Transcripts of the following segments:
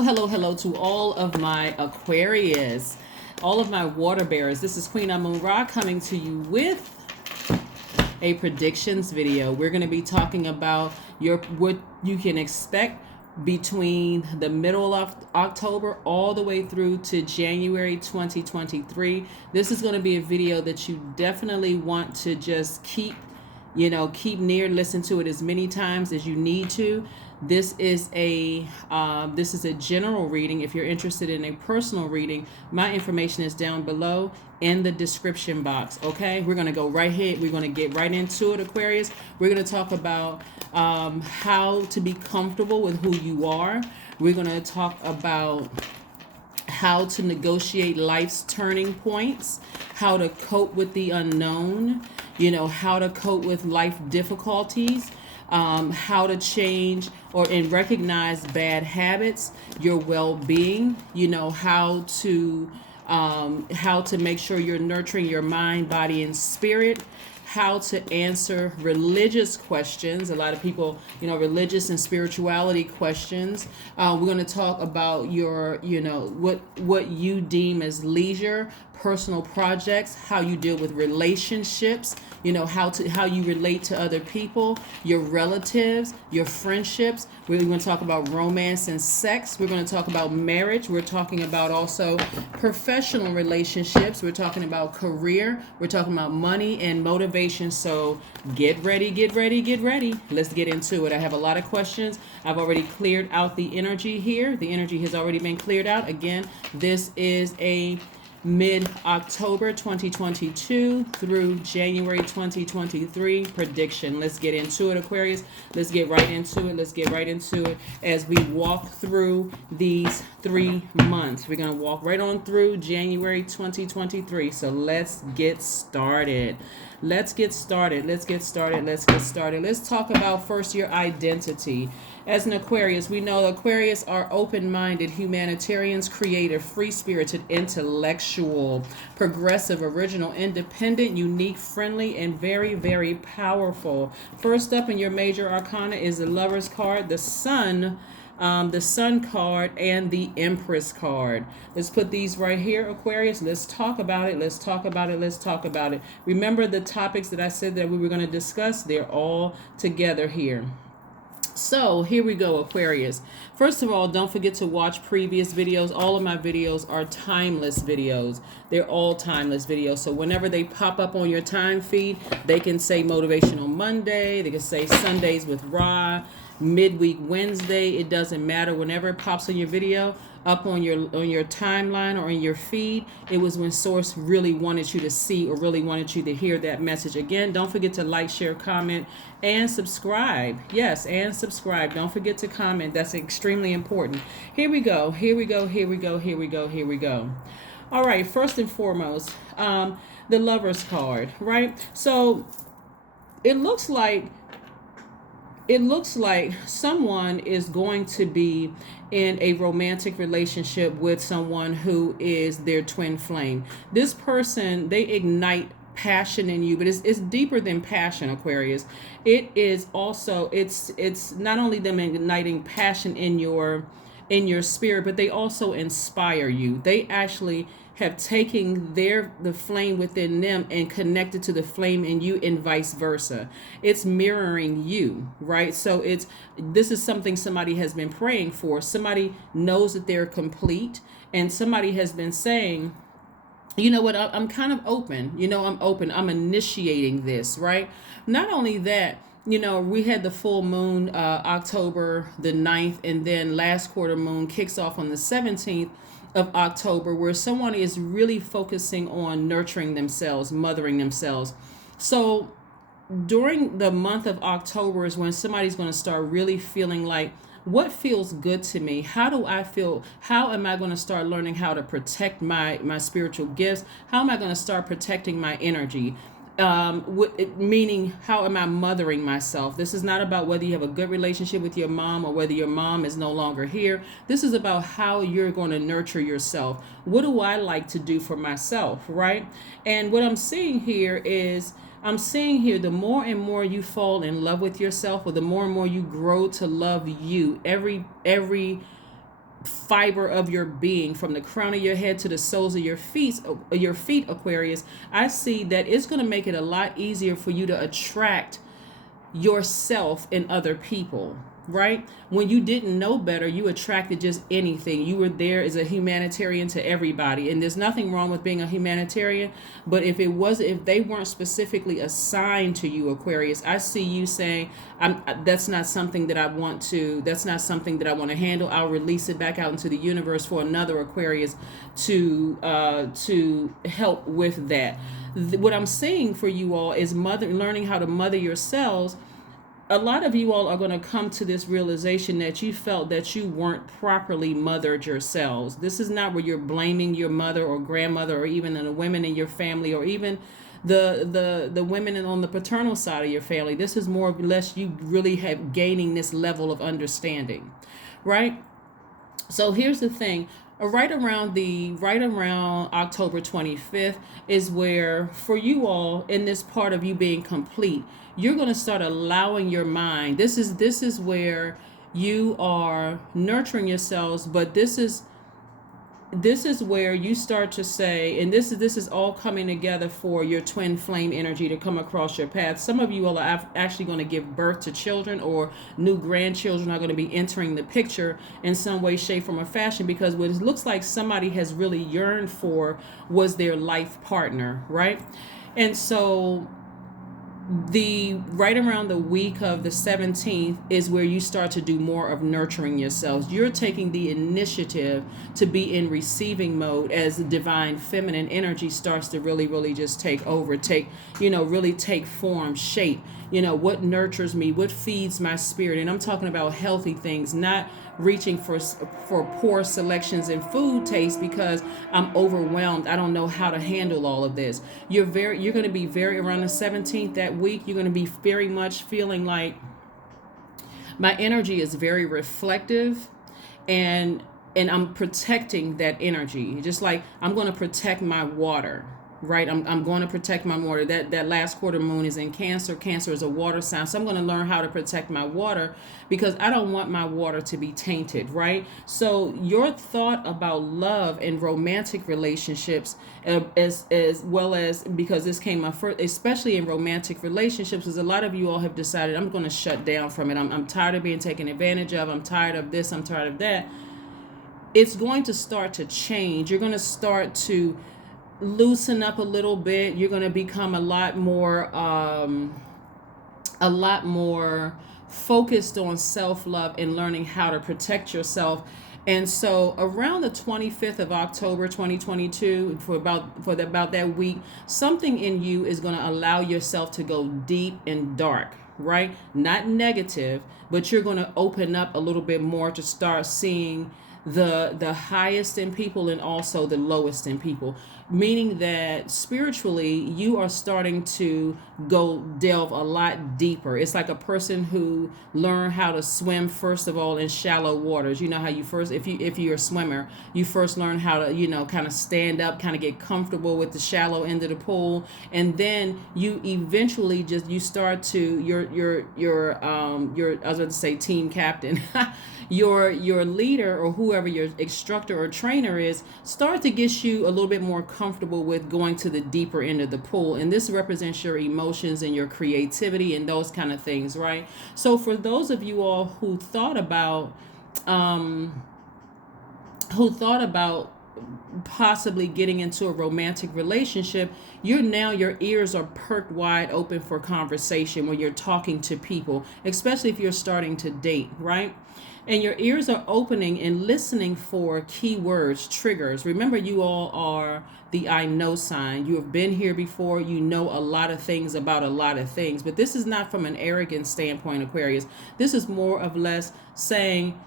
Hello to all of my Aquarius, all of my water bearers. This is Queen Amun Ra coming to you with a predictions video. We're going to be talking about what you can expect between the middle of October all the way through to January 2023. This is going to be a video that you definitely want to just keep near, listen to it as many times as you need to. This is a general reading. If you're interested in a personal reading, my information is down below in the description box. Okay, we're going to go right here. We're going to get right into it, Aquarius. We're going to talk about how to be comfortable with who you are. We're going to talk about how to negotiate life's turning points, how to cope with the unknown, how to cope with life difficulties, how to change and recognize bad habits, your well-being, how to make sure you're nurturing your mind, body, and spirit, how to answer religious questions. A lot of people, religious and spirituality questions. We're going to talk about your, what you deem as leisure, personal projects, how you deal with relationships, how you relate to other people, your relatives, your friendships. We're going to talk about romance and sex. We're going to talk about marriage. We're talking about also professional relationships. We're talking about career. We're talking about money and motivation. So get ready. Let's get into it. I have a lot of questions. I've already cleared out the energy here. The energy has already been cleared out. Again, this is a mid-October 2022 through January 2023 prediction. Let's get into it, Aquarius. Let's get right into it as we walk through these 3 months. We're going to walk right on through January 2023. So let's get started. Let's talk about first your identity. As an Aquarius, we know Aquarius are open-minded, humanitarians, creative, free-spirited, intellectual, progressive, original, independent, unique, friendly, and very, very powerful. First up in your major arcana is the Lover's card, the Sun card, and the Empress card. Let's put these right here, Aquarius. Let's talk about it. Remember the topics that I said that we were going to discuss? They're all together here. So here we go, Aquarius. First of all, don't forget to watch previous videos. All of my videos are timeless videos. They're all timeless videos. So whenever they pop up on your time feed, they can say Motivational Monday. They can say Sundays with Ra, Midweek Wednesday. It doesn't matter. Whenever it pops on your video, up on your timeline or in your feed, it was when Source really wanted you to see or really wanted you to hear that message. Again, don't forget to like, share, comment, and subscribe. Yes, and subscribe. Don't forget to comment. That's extremely important. Here we go. All right, first and foremost, the Lover's card, right? So it looks like someone is going to be in a romantic relationship with someone who is their twin flame. This person, they ignite passion in you, but it's deeper than passion, Aquarius. It is also, it's not only them igniting passion in your spirit, but they also inspire you. They actually have taken the flame within them and connected to the flame in you, and vice versa. It's mirroring you, right? So this is something somebody has been praying for. Somebody knows that they're complete, and somebody has been saying, you know what, I'm kind of open. I'm initiating this, right? Not only that, we had the full moon October the 9th, and then last quarter moon kicks off on the 17th of October, where someone is really focusing on nurturing themselves, mothering themselves. So during the month of October is when somebody's going to start really feeling like, what feels good to me? How do I feel? How am I going to start learning how to protect my spiritual gifts? How am I going to start protecting my energy? Meaning, how am I mothering myself? This is not about whether you have a good relationship with your mom or whether your mom is no longer here. This is about how you're going to nurture yourself. What do I like to do for myself, right? And what I'm seeing here is, the more and more you fall in love with yourself, or the more and more you grow to love you, every fiber of your being, from the crown of your head to the soles of your feet, Aquarius, I see that it's going to make it a lot easier for you to attract yourself in other people, right? When you didn't know better, you attracted just anything. You were there as a humanitarian to everybody, and there's nothing wrong with being a humanitarian, but if they weren't specifically assigned to you, Aquarius, I see you saying, that's not something that I want to handle. I'll release it back out into the universe for another Aquarius to help with that. What I'm saying for you all is learning how to mother yourselves. A lot of you all are going to come to this realization that you felt that you weren't properly mothered yourselves. This is not where you're blaming your mother or grandmother or even the women in your family, or even the women on the paternal side of your family. This is more or less you really have gaining this level of understanding, right? So here's the thing. Right around October 25th is where, for you all, in this part of you being complete, you're going to start allowing your mind. This is where you are nurturing yourselves, but this is where you start to say, and this is all coming together for your twin flame energy to come across your path. Some of you all are actually going to give birth to children, or new grandchildren are going to be entering the picture in some way, shape, form, or fashion, because what it looks like somebody has really yearned for was their life partner, right? And so right around the week of the 17th is where you start to do more of nurturing yourselves. You're taking the initiative to be in receiving mode as the divine feminine energy starts to really, really just take over, really take form, shape. What nurtures me, what feeds my spirit. And I'm talking about healthy things, not reaching for poor selections in food taste because I'm overwhelmed. I don't know how to handle all of this. You're going to be very, around the 17th that week, you're going to be very much feeling like my energy is very reflective, and I'm protecting that energy. Just like I'm going to protect my water. Right, I'm going to protect my water. That last quarter moon is in Cancer. Cancer is a water sign, so I'm going to learn how to protect my water because I don't want my water to be tainted. Right. So your thought about love and romantic relationships, as well as, because this came up first, especially in romantic relationships, is a lot of you all have decided I'm going to shut down from it. I'm tired of being taken advantage of. I'm tired of this. I'm tired of that. It's going to start to change. You're going to start to loosen up a little bit. You're going to become a lot more focused on self-love and learning how to protect yourself. And so around the 25th of October 2022, for about that week, something in you is going to allow yourself to go deep and dark, right? Not negative, but you're going to open up a little bit more to start seeing the highest in people and also the lowest in people, meaning that spiritually you are starting to go delve a lot deeper. It's like a person who learned how to swim first of all in shallow waters. You know how you first, if you're a swimmer, you first learn how to kind of stand up, kind of get comfortable with the shallow end of the pool, and then you eventually you start to your I was going to say team captain your leader or whoever your instructor or trainer is start to get you a little bit more comfortable with going to the deeper end of the pool. And this represents your emotions and your creativity and those kind of things, right? So for those of you all who thought about possibly getting into a romantic relationship, your ears are perked wide open for conversation when you're talking to people, especially if you're starting to date, right? And your ears are opening and listening for keywords, triggers. Remember, you all are the I know sign. You have been here before. You know a lot of things about a lot of things. But this is not from an arrogant standpoint, Aquarius. This is more or less saying,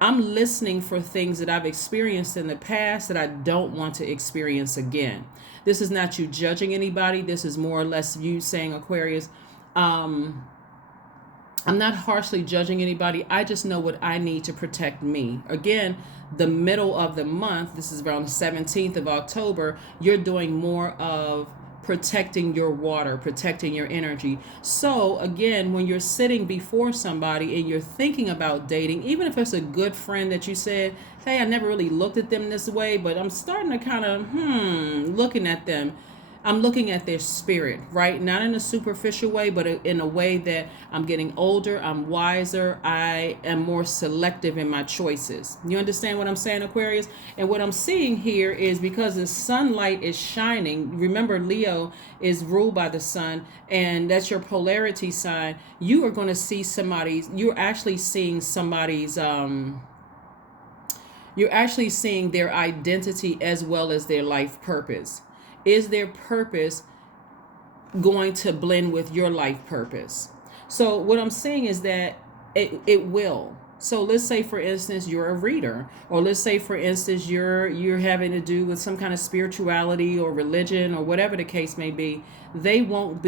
I'm listening for things that I've experienced in the past that I don't want to experience again. This is not you judging anybody. This is more or less you saying, Aquarius, I'm not harshly judging anybody. I just know what I need to protect me. Again, the middle of the month, this is around the 17th of October, you're doing more of protecting your water, protecting your energy. So again, when you're sitting before somebody and you're thinking about dating, even if it's a good friend that you said, hey, I never really looked at them this way, but I'm starting to kind of looking at them. I'm looking at their spirit, right? Not in a superficial way, but in a way that I'm getting older, I'm wiser, I am more selective in my choices. You understand what I'm saying, Aquarius? And what I'm seeing here is because the sunlight is shining. Remember, Leo is ruled by the sun, and that's your polarity sign. You are going to see you're actually seeing you're actually seeing their identity as well as their life purpose. Is their purpose going to blend with your life purpose? So what I'm saying is that it will. So let's say, for instance, you're a reader, or let's say, for instance, you're having to do with some kind of spirituality or religion or whatever the case may be. They won't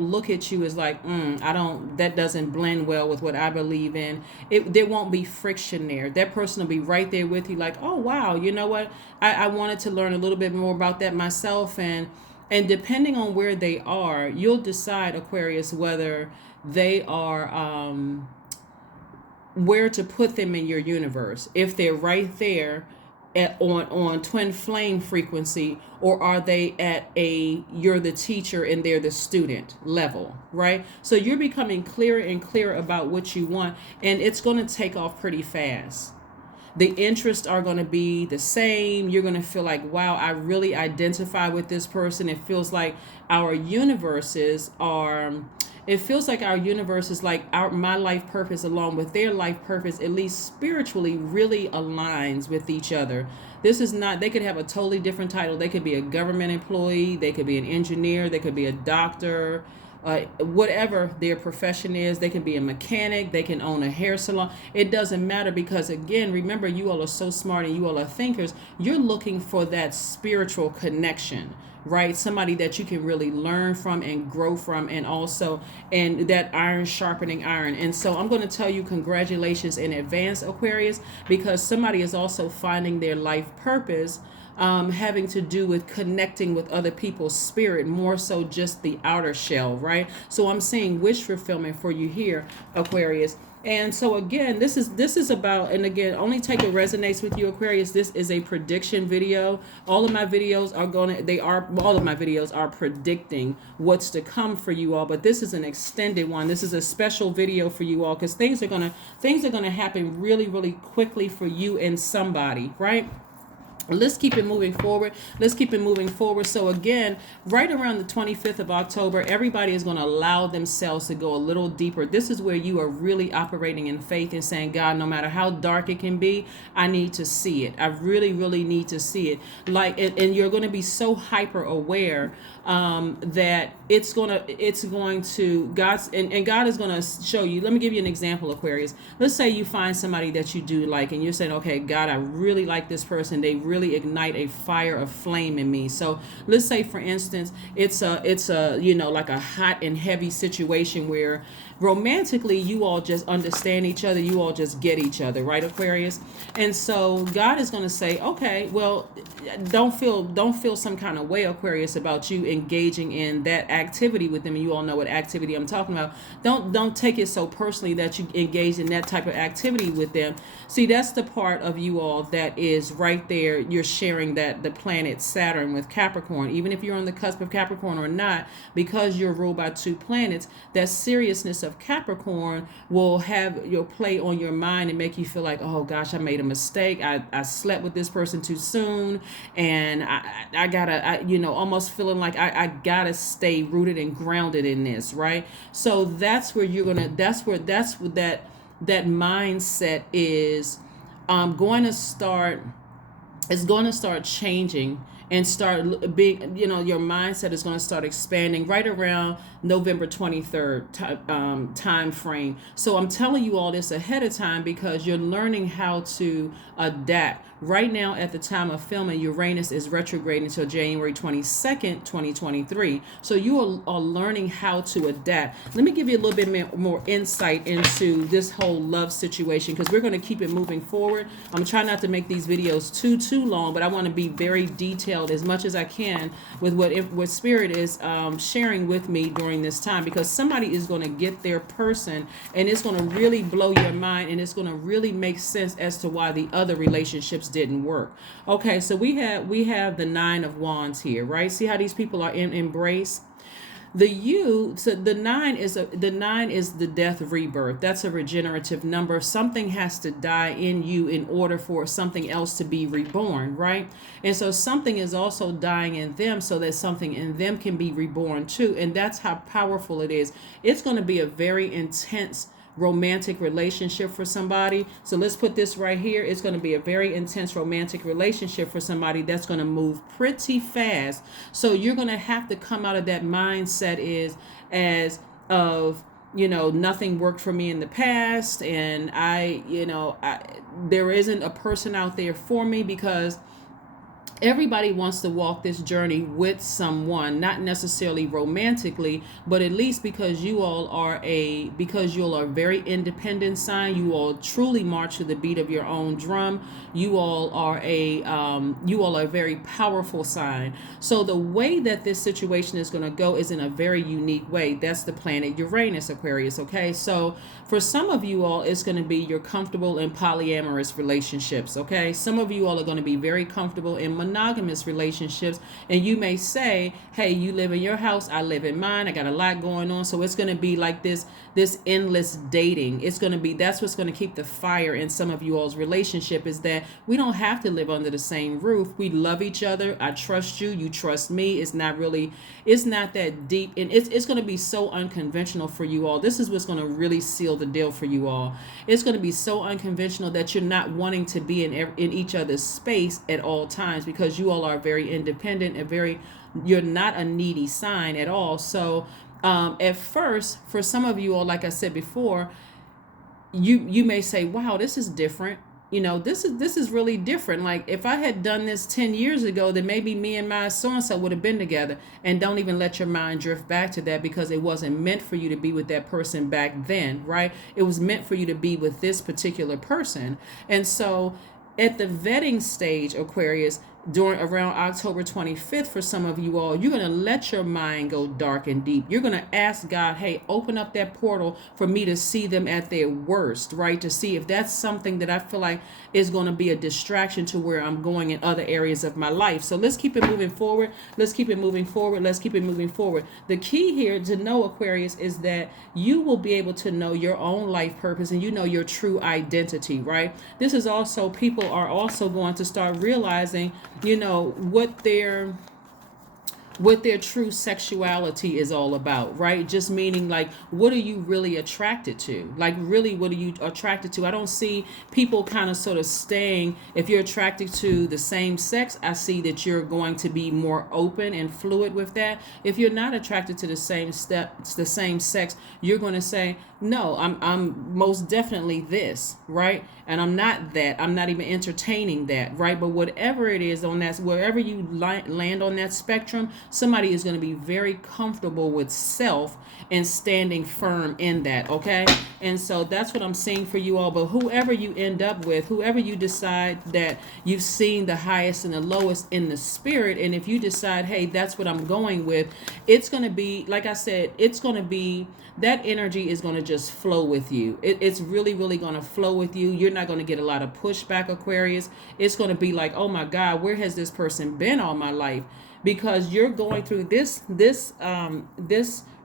look at you as like, that doesn't blend well with what I believe in. There won't be friction there. That person will be right there with you, like, oh wow, you know what? I wanted to learn a little bit more about that myself, and depending on where they are, you'll decide, Aquarius, whether they are where to put them in your universe. If they're right there on twin flame frequency, or are they at you're the teacher and they're the student level, right? So you're becoming clearer and clearer about what you want, and it's going to take off pretty fast. The interests are going to be the same. You're going to feel like, wow, I really identify with this person. It feels like our universes are like my life purpose along with their life purpose, at least spiritually, really aligns with each other. This is not, they could have a totally different title. They could be a government employee, they could be an engineer, they could be a doctor, whatever their profession is. They can be a mechanic, they can own a hair salon. It doesn't matter, because again, remember, you all are so smart and you all are thinkers. You're looking for that spiritual connection, right? Somebody that you can really learn from and grow from, and that iron sharpening iron. And so I'm going to tell you congratulations in advance, Aquarius, because somebody is also finding their life purpose, having to do with connecting with other people's spirit, more so just the outer shell, right? So I'm seeing wish fulfillment for you here, Aquarius. And so again, this is about, and again, only take what resonates with you, Aquarius. This is a prediction video. All of my videos are predicting what's to come for you all, but this is an extended one. This is a special video for you all, because things are gonna happen really, really quickly for you and somebody, right? Let's keep it moving forward. So again, right around the 25th of October, everybody is going to allow themselves to go a little deeper. This is where you are really operating in faith and saying, God, no matter how dark it can be, I need to see it. I really, really need to see it. And you're going to be so hyper aware that God is going to show you. Let me give you an example, Aquarius. Let's say you find somebody that you do like, and you're saying, okay, God, I really like this person. They really ignite a fire of flame in me. So let's say, for instance, it's a like a hot and heavy situation where romantically you all just understand each other, you all just get each other, right, Aquarius? And so God is going to say, okay, well, don't feel some kind of way, Aquarius, about you engaging in that activity with them. And you all know what activity I'm talking about. Don't take it so personally that you engage in that type of activity with them. See, that's the part of you all that is right there. You're sharing the planet Saturn with Capricorn. Even if you're on the cusp of Capricorn or not, because you're ruled by two planets, that seriousness of Capricorn will play on your mind and make you feel like, oh gosh, I made a mistake. I slept with this person too soon, and I gotta, almost feeling like I gotta stay rooted and grounded in this, right? So that's where that mindset is going to start. It's going to start changing and start being, your mindset is going to start expanding right around November 23rd time frame. So I'm telling you all this ahead of time because you're learning how to adapt. Right now, at the time of filming, Uranus is retrograde until January 22nd, 2023. So you are learning how to adapt. Let me give you a little bit more insight into this whole love situation, because we're going to keep it moving forward. I'm trying not to make these videos too too long, but I want to be very detailed as much as I can with what Spirit is sharing with me during this time, because somebody is going to get their person, and it's going to really blow your mind, and it's going to really make sense as to why the other relationships didn't work. Okay, so we have the Nine of Wands here, right? See how these people are in embrace. So the nine is the death rebirth. That's a regenerative number. Something has to die in you in order for something else to be reborn, right? And so something is also dying in them so that something in them can be reborn too. And that's how powerful it is. It's going to be a very intense romantic relationship for somebody. So let's put this right here. It's going to be a very intense romantic relationship for somebody that's going to move pretty fast. So you're going to have to come out of that mindset as of, nothing worked for me in the past, and there isn't a person out there for me, because everybody wants to walk this journey with someone, not necessarily romantically, but at least because you all are a very independent sign. You all truly march to the beat of your own drum. You all are a very powerful sign. So the way that this situation is going to go is in a very unique way. That's the planet Uranus, Aquarius. Okay, so for some of you all, it's going to be you're comfortable in polyamorous relationships. Okay, some of you all are going to be very comfortable in monogamous relationships, and you may say, hey, you live in your house, I live in mine, I got a lot going on. So it's going to be like this endless dating. That's what's going to keep the fire in some of you all's relationship, is that we don't have to live under the same roof. We love each other. I trust you, you trust me. It's not that deep, and it's going to be so unconventional for you all. This is what's going to really seal the deal for you all. It's going to be so unconventional that you're not wanting to be in each other's space at all times, because you all are very independent and you're not a needy sign at all. So at first, for some of you all, like I said before, you may say, wow, this is different. This is really different. Like, if I had done this 10 years ago, then maybe me and my so-and-so would have been together. And don't even let your mind drift back to that, because it wasn't meant for you to be with that person back then, right? It was meant for you to be with this particular person. And so at the vetting stage, Aquarius, around October 25th, for some of you all, you're going to let your mind go dark and deep. You're going to ask God, hey, open up that portal for me to see them at their worst, right? To see if that's something that I feel like is going to be a distraction to where I'm going in other areas of my life. So let's keep it moving forward. Let's keep it moving forward. Let's keep it moving forward. The key here to know, Aquarius, is that you will be able to know your own life purpose, and your true identity, right? This is also, people are also going to start realizing what their true sexuality is all about, right? Just meaning, like, what are you really attracted to? Like, really, what are you attracted to? I don't see people kind of sort of staying. If you're attracted to the same sex, I see that you're going to be more open and fluid with that. If you're not attracted to the same sex, you're going to say, no, I'm most definitely this, right? And I'm not that. I'm not even entertaining that, right? But whatever it is on that, wherever you land on that spectrum, somebody is going to be very comfortable with self and standing firm in that, okay? And so that's what I'm seeing for you all. But whoever you end up with, whoever you decide that you've seen the highest and the lowest in the spirit, and if you decide, hey, that's what I'm going with, it's going to be, like I said, it's going to be, that energy is going to just flow with you. It's really, really going to flow with you. You're not going to get a lot of pushback, Aquarius. It's going to be like, oh my God, where has this person been all my life? Because you're going through this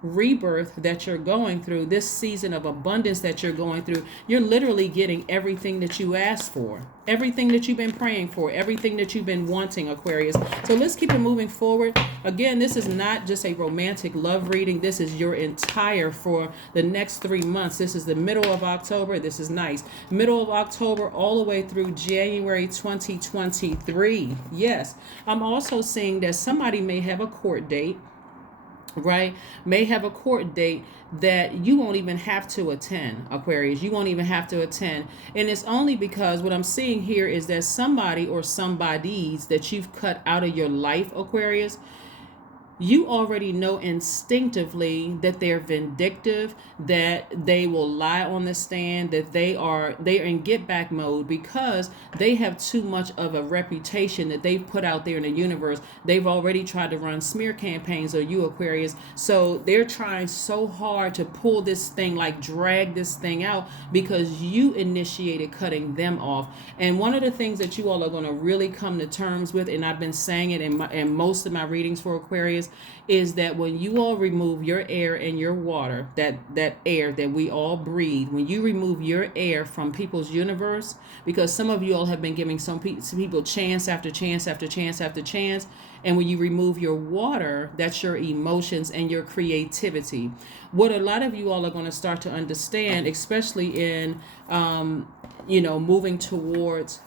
rebirth that you're going through, this season of abundance that you're going through. You're literally getting everything that you asked for, everything that you've been praying for, everything that you've been wanting, Aquarius. So let's keep it moving forward. Again, this is not just a romantic love reading. This is your entire, for the next 3 months. This is the middle of October. This is nice. Middle of October all the way through January 2023. Yes. I'm also seeing that somebody may have a court date, right? May have a court date that you won't even have to attend, Aquarius. You won't even have to attend. And it's only because what I'm seeing here is that somebody or somebodies that you've cut out of your life, Aquarius, you already know instinctively that they're vindictive, that they will lie on the stand, that they are in get back mode because they have too much of a reputation that they've put out there in the universe. They've already tried to run smear campaigns on you, Aquarius. So they're trying so hard to pull this thing, like drag this thing out, because you initiated cutting them off. And one of the things that you all are going to really come to terms with, and I've been saying it in most of my readings for Aquarius, is that when you all remove your air and your water, that air that we all breathe, when you remove your air from people's universe, because some of you all have been giving some people chance after chance after chance after chance, and when you remove your water, that's your emotions and your creativity. What a lot of you all are going to start to understand, especially in moving towards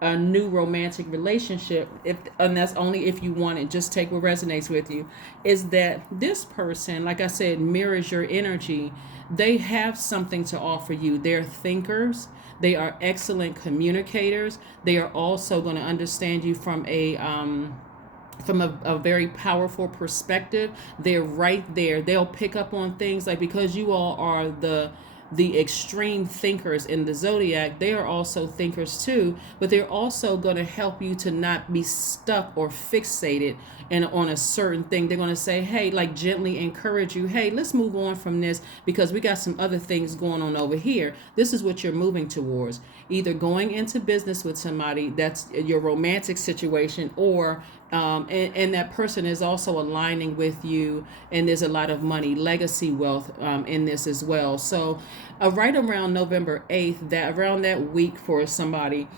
a new romantic relationship, if and that's only if you want it, just take what resonates with you, is that this person, like I said, mirrors your energy. They have something to offer you. They're thinkers. They are excellent communicators. They are also going to understand you from a very powerful perspective. They're right there. They'll pick up on things, like, because you all are the extreme thinkers in the zodiac, they are also thinkers too, but they're also going to help you to not be stuck or fixated and on a certain thing. They're going to say, hey, like gently encourage you, hey, let's move on from this because we got some other things going on over here. This is what you're moving towards, either going into business with somebody, that's your romantic situation, or and that person is also aligning with you, and there's a lot of money, legacy wealth in this as well. So right around November 8th, that around that week for somebody,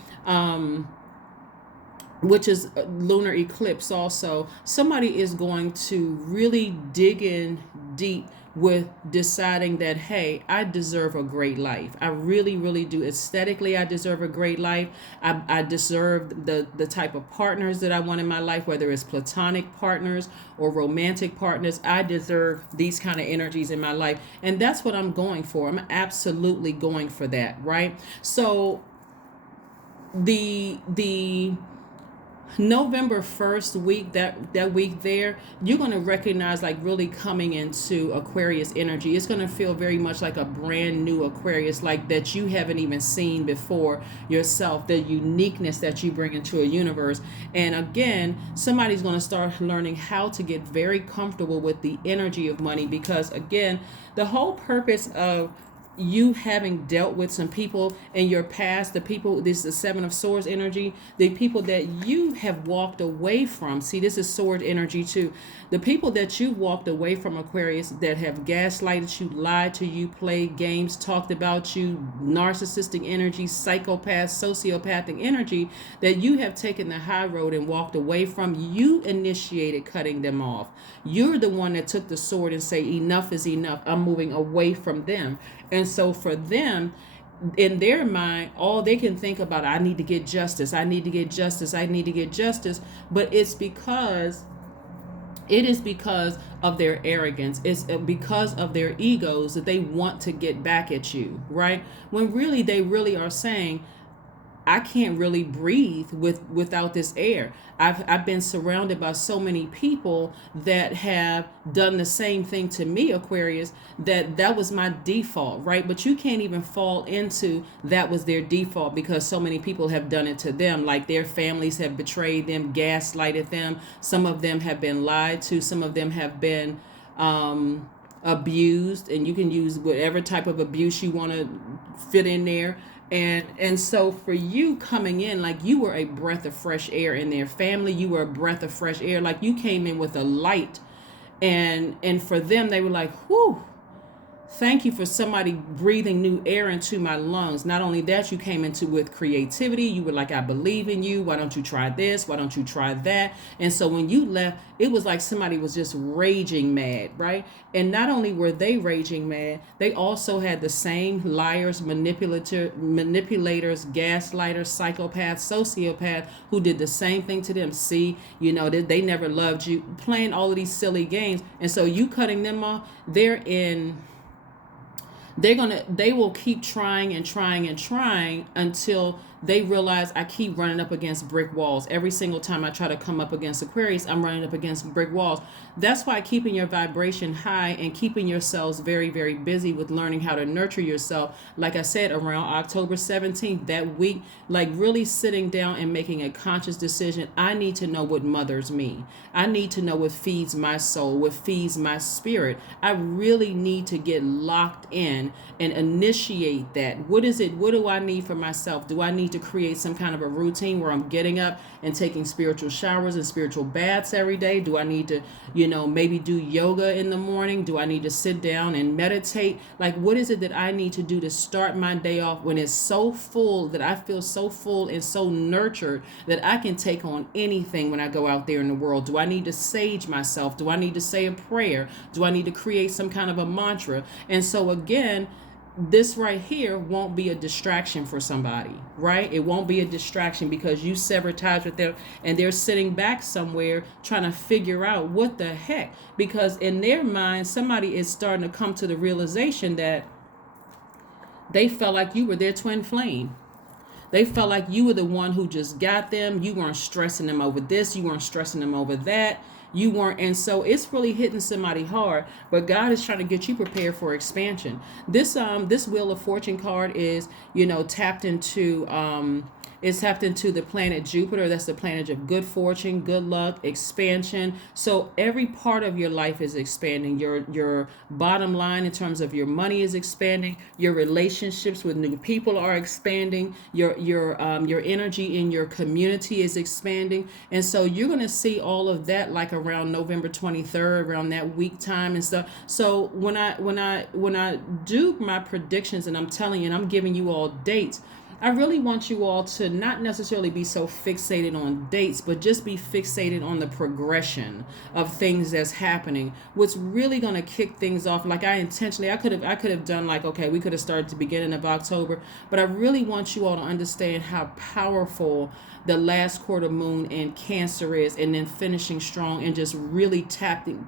which is lunar eclipse also, somebody is going to really dig in deep with deciding that, hey, I deserve a great life. I really, really do. Aesthetically, I deserve a great life. I deserve the type of partners that I want in my life, whether it's platonic partners or romantic partners. I deserve these kind of energies in my life. And that's what I'm going for. I'm absolutely going for that, right? So the November 1st week, that week there, you're going to recognize, like, really coming into Aquarius energy. It's going to feel very much like a brand new Aquarius, like that you haven't even seen before yourself, the uniqueness that you bring into a universe. And again, somebody's going to start learning how to get very comfortable with the energy of money, because again, the whole purpose of you having dealt with some people in your past, the people, this is the Seven of Swords energy, the people that you have walked away from. See, this is sword energy too. The people that you walked away from, Aquarius, that have gaslighted you, lied to you, played games, talked about you, narcissistic energy, psychopath, sociopathic energy, that you have taken the high road and walked away from. You initiated cutting them off. You're the one that took the sword and say, enough is enough. I'm moving away from them. And so for them, in their mind, all they can think about, I need to get justice. I need to get justice. I need to get justice. But it is because of their arrogance. It's because of their egos that they want to get back at you, right? When really they really are saying, I can't really breathe without this air. I've been surrounded by so many people that have done the same thing to me, Aquarius, that was my default, right? But you can't even fall into that was their default, because so many people have done it to them. Like, their families have betrayed them, gaslighted them. Some of them have been lied to. Some of them have been abused, and you can use whatever type of abuse you want to fit in there. And so for you coming in, like, you were a breath of fresh air in their family. You were a breath of fresh air. Like, you came in with a light, and for them, they were like, whew, thank you for somebody breathing new air into my lungs. Not only that, you came into with creativity. You were like, I believe in you. Why don't you try this? Why don't you try that? And so when you left, it was like somebody was just raging mad, right? And not only were they raging mad, they also had the same liars, manipulators, gaslighters, psychopaths, sociopaths who did the same thing to them. See, they never loved you, playing all of these silly games. And so you cutting them off, they will keep trying and trying and trying until they realize I keep running up against brick walls. Every single time I try to come up against Aquarius, I'm running up against brick walls. That's why keeping your vibration high and keeping yourselves very, very busy with learning how to nurture yourself. Like I said, around October 17th, that week, like really sitting down and making a conscious decision. I need to know what mothers me. I need to know what feeds my soul, what feeds my spirit. I really need to get locked in and initiate that. What is it? What do I need for myself? Do I need to create some kind of a routine where I'm getting up and taking spiritual showers and spiritual baths every day? Do I need to, maybe do yoga in the morning? Do I need to sit down and meditate? Like, what is it that I need to do to start my day off when it's so full, that I feel so full and so nurtured that I can take on anything when I go out there in the world? Do I need to sage myself? Do I need to say a prayer? Do I need to create some kind of a mantra? And so again, this right here won't be a distraction for somebody, right? It won't be a distraction because you sever ties with them and they're sitting back somewhere trying to figure out what the heck, because in their mind, somebody is starting to come to the realization that they felt like you were their twin flame. They felt like you were the one who just got them. You weren't stressing them over this. You weren't stressing them over that. You weren't. And so it's really hitting somebody hard, but God is trying to get you prepared for expansion. This Wheel of Fortune card is, tapped into, it's tapped into the planet Jupiter. That's the planet of good fortune, good luck, expansion. So every part of your life is expanding. Your bottom line in terms of your money is expanding. Your relationships with new people are expanding. Your energy in your community is expanding. And so you're going to see all of that like around November 23rd, around that week time and stuff. So when I do my predictions and I'm telling you and I'm giving you all dates, I really want you all to not necessarily be so fixated on dates, but just be fixated on the progression of things that's happening. What's really going to kick things off, like I could have done like, okay, we could have started at the beginning of October, but I really want you all to understand how powerful the last quarter moon in Cancer is, and then finishing strong and just really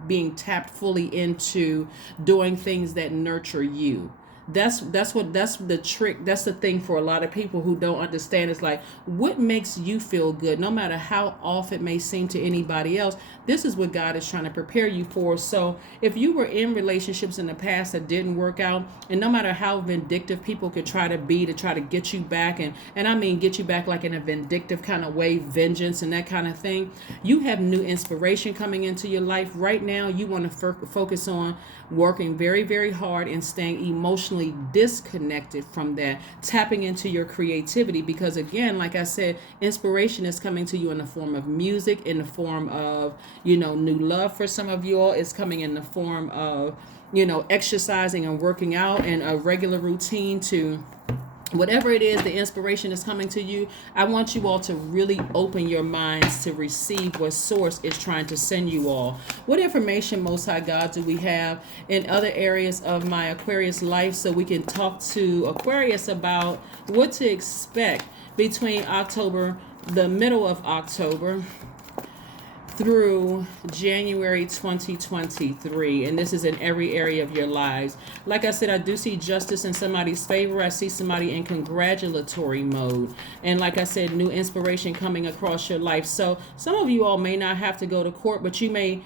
being tapped fully into doing things that nurture you. That's the trick. That's the thing for a lot of people who don't understand. It's like, what makes you feel good, no matter how off it may seem to anybody else. This is what God is trying to prepare you for. So if you were in relationships in the past that didn't work out, and no matter how vindictive people could try to be to try to get you back, and I mean get you back like in a vindictive kind of way, vengeance and that kind of thing, you have new inspiration coming into your life right now. You want to focus on working very, very hard and staying emotionally disconnected from that, tapping into your creativity, because again, like I said, inspiration is coming to you in the form of music, in the form of, new love for some of you all. It's coming in the form of, exercising and working out and a regular routine to whatever it is, the inspiration is coming to you. I want you all to really open your minds to receive what Source is trying to send you all. What information, Most High God, do we have in other areas of my Aquarius life, so we can talk to Aquarius about what to expect between the middle of October through January 2023, and this is in every area of your lives. Like I said, I do see justice in somebody's favor. I see somebody in congratulatory mode, and like I said, new inspiration coming across your life. So some of you all may not have to go to court, but you may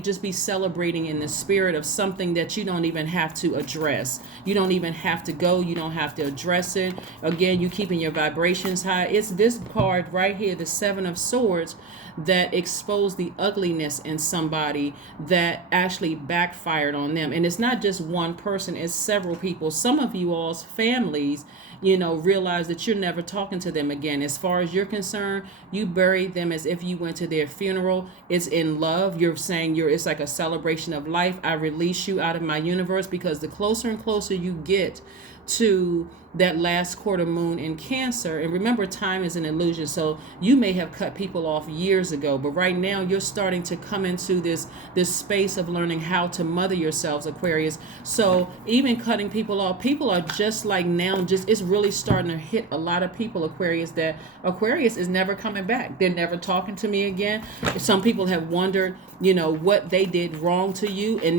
just be celebrating in the spirit of something that you don't even have to address. You don't even have to go. You don't have to address it. Again, you keeping your vibrations high. It's this card right here, the Seven of Swords, that exposed the ugliness in somebody that actually backfired on them. And it's not just one person, it's several people. Some of you all's families, realize that you're never talking to them again. As far as you're concerned, you buried them as if you went to their funeral. It's in love. You're saying it's like a celebration of life. I release you out of my universe, because the closer and closer you get to that last quarter moon in Cancer, and remember, time is an illusion, so you may have cut people off years ago, but right now you're starting to come into this space of learning how to mother yourselves, Aquarius. So even cutting people off, people are just like now, it's really starting to hit a lot of people, Aquarius, that Aquarius is never coming back. They're never talking to me again. Some people have wondered, what they did wrong to you, and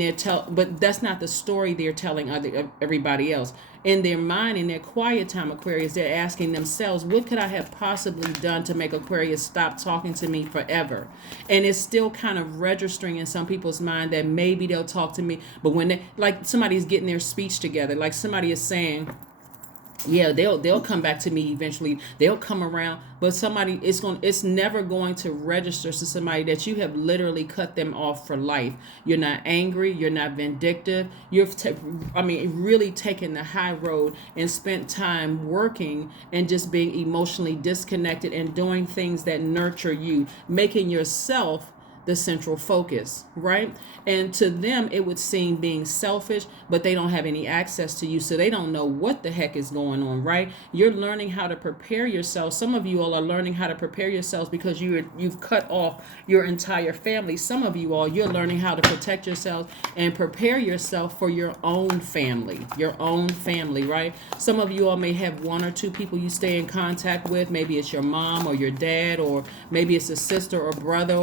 but that's not the story they're telling everybody else. In their mind, in their quiet time, Aquarius, they're asking themselves, what could I have possibly done to make Aquarius stop talking to me forever? And it's still kind of registering in some people's mind that maybe they'll talk to me, but when they, like somebody's getting their speech together, like somebody is saying, yeah, they'll come back to me eventually. They'll come around, but somebody, it's never going to register to somebody that you have literally cut them off for life. You're not angry, you're not vindictive. Really taken the high road and spent time working and just being emotionally disconnected and doing things that nurture you, making yourself the central focus, right? And to them, it would seem being selfish, but they don't have any access to you, so they don't know what the heck is going on, right? You're learning how to prepare yourself. Some of you all are learning how to prepare yourselves because you've cut off your entire family. Some of you all, you're learning how to protect yourself and prepare yourself for your own family, right? Some of you all may have one or two people you stay in contact with. Maybe it's your mom or your dad, or maybe it's a sister or brother,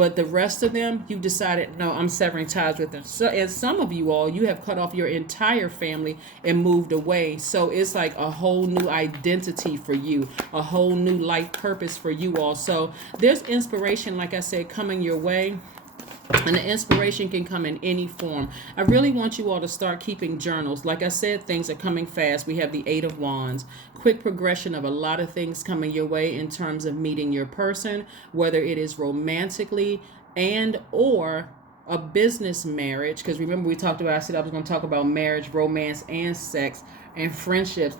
but the rest of them, you decided, no, I'm severing ties with them. So, and some of you all, you have cut off your entire family and moved away. So it's like a whole new identity for you, a whole new life purpose for you all. So there's inspiration, like I said, coming your way. And the inspiration can come in any form. I really want you all to start keeping journals. Like I said, things are coming fast. We have the 8 of Wands. Quick progression of a lot of things coming your way in terms of meeting your person, whether it is romantically and or a business marriage. Because remember, we talked about, I said I was going to talk about marriage, romance, and sex and friendships.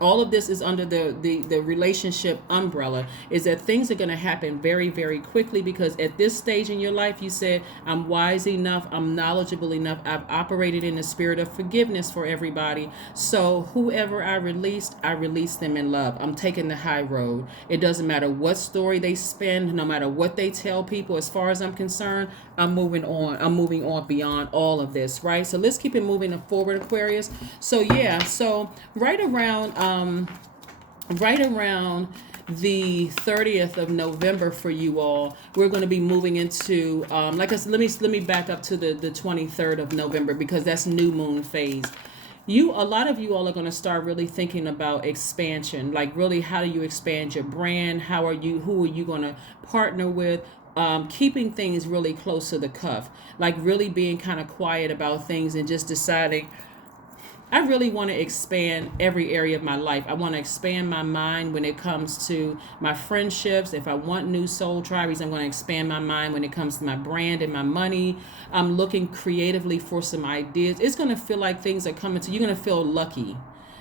All of this is under the relationship umbrella, is that things are going to happen very, very quickly, because at this stage in your life, you said, I'm wise enough, I'm knowledgeable enough, I've operated in the spirit of forgiveness for everybody. So whoever I release them in love. I'm taking the high road. It doesn't matter what story they spin, no matter what they tell people. As far as I'm concerned, I'm moving on. I'm moving on beyond all of this, right? So let's keep it moving forward, Aquarius. So yeah, so right around the 30th of November for you all, we're going to be moving into like I said, let me back up to the 23rd of November, because that's new moon phase. A lot of you all are going to start really thinking about expansion, like really, how do you expand your brand? Who are you going to partner with? Keeping things really close to the cuff, like really being kind of quiet about things and just deciding, I really want to expand every area of my life. I want to expand my mind when it comes to my friendships. If I want new soul tribes, I'm going to expand my mind when it comes to my brand and my money. I'm looking creatively for some ideas. It's going to feel like things are coming to you. You're going to feel lucky.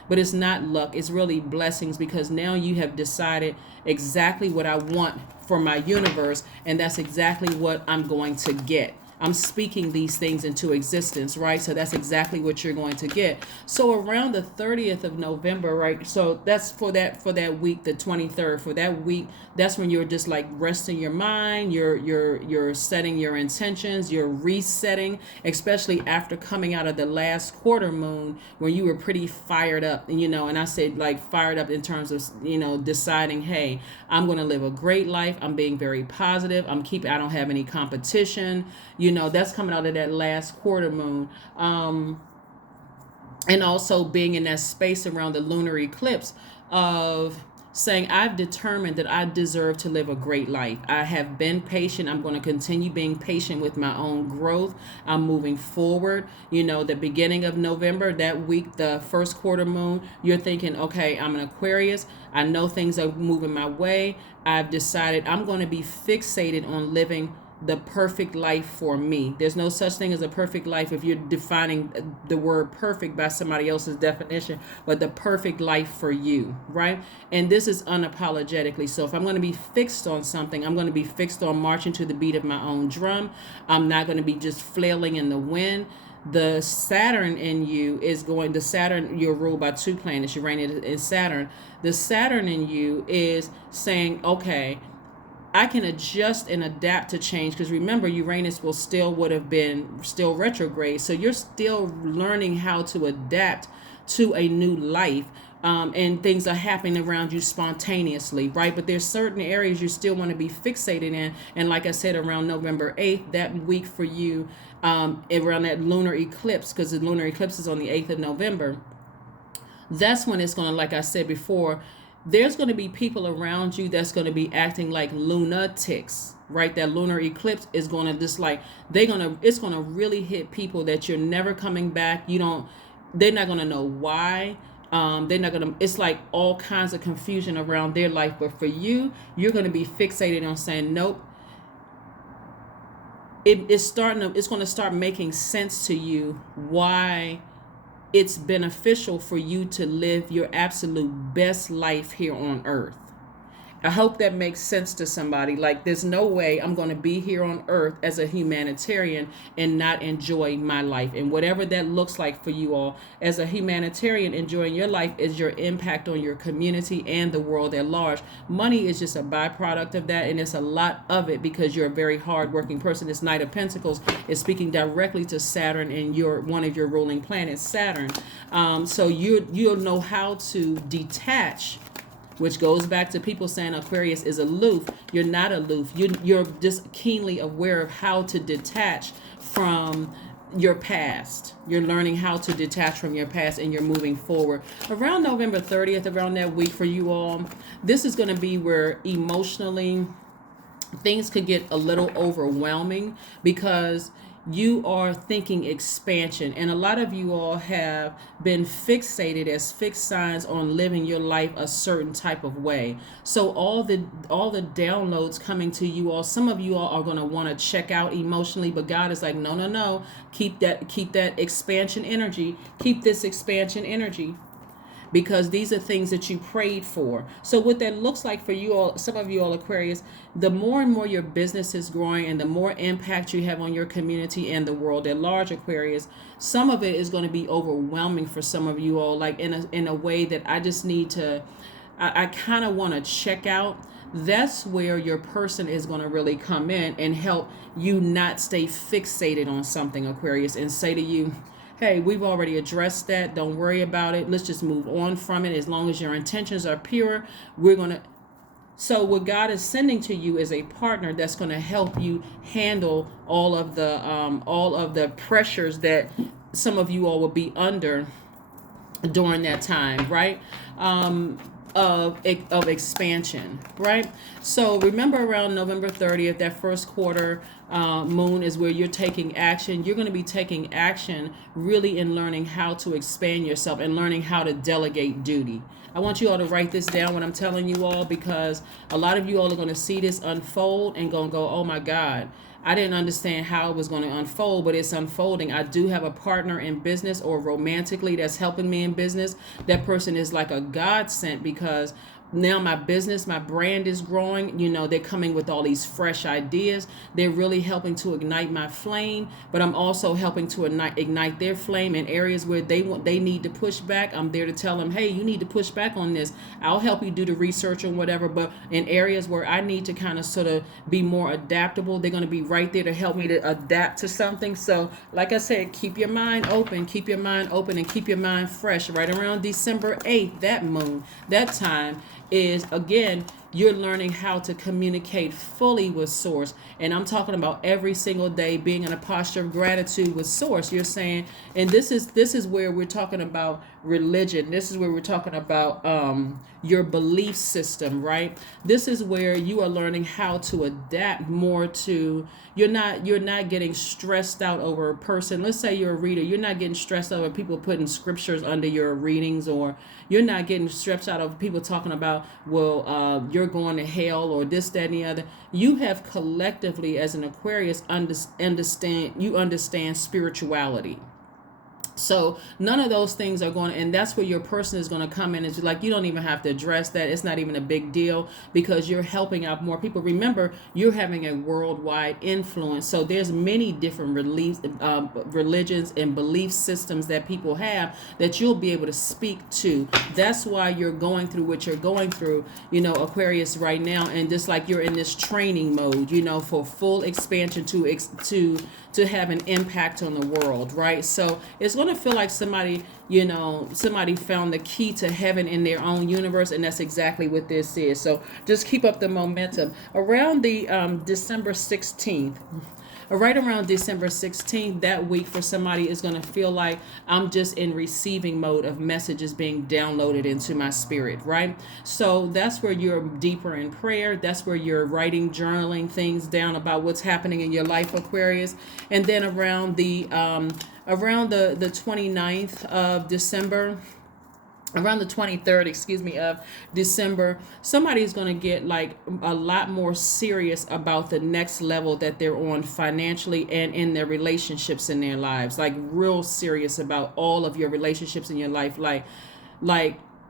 But it's not luck. It's really blessings, because now you have decided exactly what I want for my universe, and that's exactly what I'm going to get. I'm speaking these things into existence, right? So that's exactly what you're going to get. So around the 30th of November, right? So that's for that week, the 23rd. For that week, that's when you're just like resting your mind. You're setting your intentions. You're resetting, especially after coming out of the last quarter moon, when you were pretty fired up. And I said like fired up in terms of deciding, hey, I'm going to live a great life. I'm being very positive. I don't have any competition. That's coming out of that last quarter moon. And also being in that space around the lunar eclipse of saying, I've determined that I deserve to live a great life. I have been patient. I'm going to continue being patient with my own growth. I'm moving forward. The beginning of November, that week, the first quarter moon, you're thinking, okay, I'm an Aquarius. I know things are moving my way. I've decided I'm going to be fixated on living the perfect life for me. There's no such thing as a perfect life if you're defining the word perfect by somebody else's definition, but the perfect life for you, right? And this is unapologetically. So if I'm going to be fixed on something, I'm going to be fixed on marching to the beat of my own drum. I'm not going to be just flailing in the wind. The Saturn in you you're ruled by 2 planets, Uranus and Saturn. The Saturn in you is saying, okay, I can adjust and adapt to change, because remember, Uranus would have been retrograde. So you're still learning how to adapt to a new life. And things are happening around you spontaneously, right? But there's certain areas you still want to be fixated in. And like I said, around November 8th, that week for you, around that lunar eclipse, because the lunar eclipse is on the 8th of November. That's when it's going to, like I said before, there's going to be people around you that's going to be acting like lunatics, right? That lunar eclipse is going to just like, it's going to really hit people that you're never coming back. They're not going to know why. They're not going to, it's like all kinds of confusion around their life. But for you, you're going to be fixated on saying, nope, it's going to start making sense to you why it's beneficial for you to live your absolute best life here on earth. I hope that makes sense to somebody. Like, there's no way I'm going to be here on earth as a humanitarian and not enjoy my life. And whatever that looks like for you all, as a humanitarian, enjoying your life is your impact on your community and the world at large. Money is just a byproduct of that, and it's a lot of it because you're a very hardworking person. This Knight of Pentacles is speaking directly to Saturn and one of your ruling planets, Saturn. So you'll know how to detach, which goes back to people saying Aquarius is aloof. You're not aloof. You're just keenly aware of how to detach from your past. You're learning how to detach from your past, and you're moving forward. Around November 30th, around that week for you all, this is going to be where emotionally things could get a little overwhelming because you are thinking expansion, and a lot of you all have been fixated as fixed signs on living your life a certain type of way. So all the downloads coming to you all, some of you all are going to want to check out emotionally, but God is like, no, keep that expansion energy, keep this expansion energy, because these are things that you prayed for. So what that looks like for you all, some of you all Aquarius, the more and more your business is growing and the more impact you have on your community and the world at large, Aquarius, some of it is going to be overwhelming for some of you all, like in a way that I just need to, I kind of want to check out. That's where your person is going to really come in and help you not stay fixated on something, Aquarius, and say to you, hey, we've already addressed that. Don't worry about it. Let's just move on from it. As long as your intentions are pure, we're going to. So what God is sending to you is a partner that's going to help you handle all of the pressures that some of you all will be under during that time, right? Of expansion, right? So remember, around November 30th, that first quarter moon is where you're taking action. You're going to be taking action really in learning how to expand yourself and learning how to delegate duty. I want you all to write this down, what I'm telling you all, because a lot of you all are going to see this unfold and going to go, oh my God, I didn't understand how it was going to unfold, but it's unfolding. I do have a partner in business or romantically that's helping me in business. That person is like a godsend, because now my business, my brand is growing. You know, they're coming with all these fresh ideas. They're really helping to ignite my flame, but I'm also helping to ignite their flame in areas where they need to push back. I'm there to tell them, hey, you need to push back on this. I'll help you do the research or whatever, but in areas where I need to kind of sort of be more adaptable, they're going to be right there to help me to adapt to something. So like I said, keep your mind open, and keep your mind fresh. Right around December 8th, that moon, that time is, again, you're learning how to communicate fully with Source. And I'm talking about every single day being in a posture of gratitude with Source. You're saying, and this is where we're talking about religion. This is where we're talking about your belief system, right? This is where you are learning how to adapt more to, you're not getting stressed out over a person. Let's say you're a reader. You're not getting stressed out over people putting scriptures under your readings, or you're not getting stressed out of people talking about, well, you're going to hell or this, that, and the other. You have collectively, as an Aquarius, understand spirituality. So none of those things are going, and that's where your person is going to come in. It's like, you don't even have to address that. It's not even a big deal, because you're helping out more people. Remember, you're having a worldwide influence. So there's many different religions and belief systems that people have that you'll be able to speak to. That's why you're going through what you're going through, you know, Aquarius, right now. And just like you're in this training mode, you know, for full expansion to have an impact on the world, right? So it's going to feel like somebody found the key to heaven in their own universe, and that's exactly what this is. So just keep up the momentum. Around the December 16th, right around December 16th, that week for somebody is going to feel like I'm just in receiving mode of messages being downloaded into my spirit, right? So that's where you're deeper in prayer. That's where you're writing, journaling things down about what's happening in your life, Aquarius. And then around the 29th of December, around the 23rd, of December, somebody's going to get like a lot more serious about the next level that they're on financially and in their relationships in their lives, like real serious about all of your relationships in your life. Like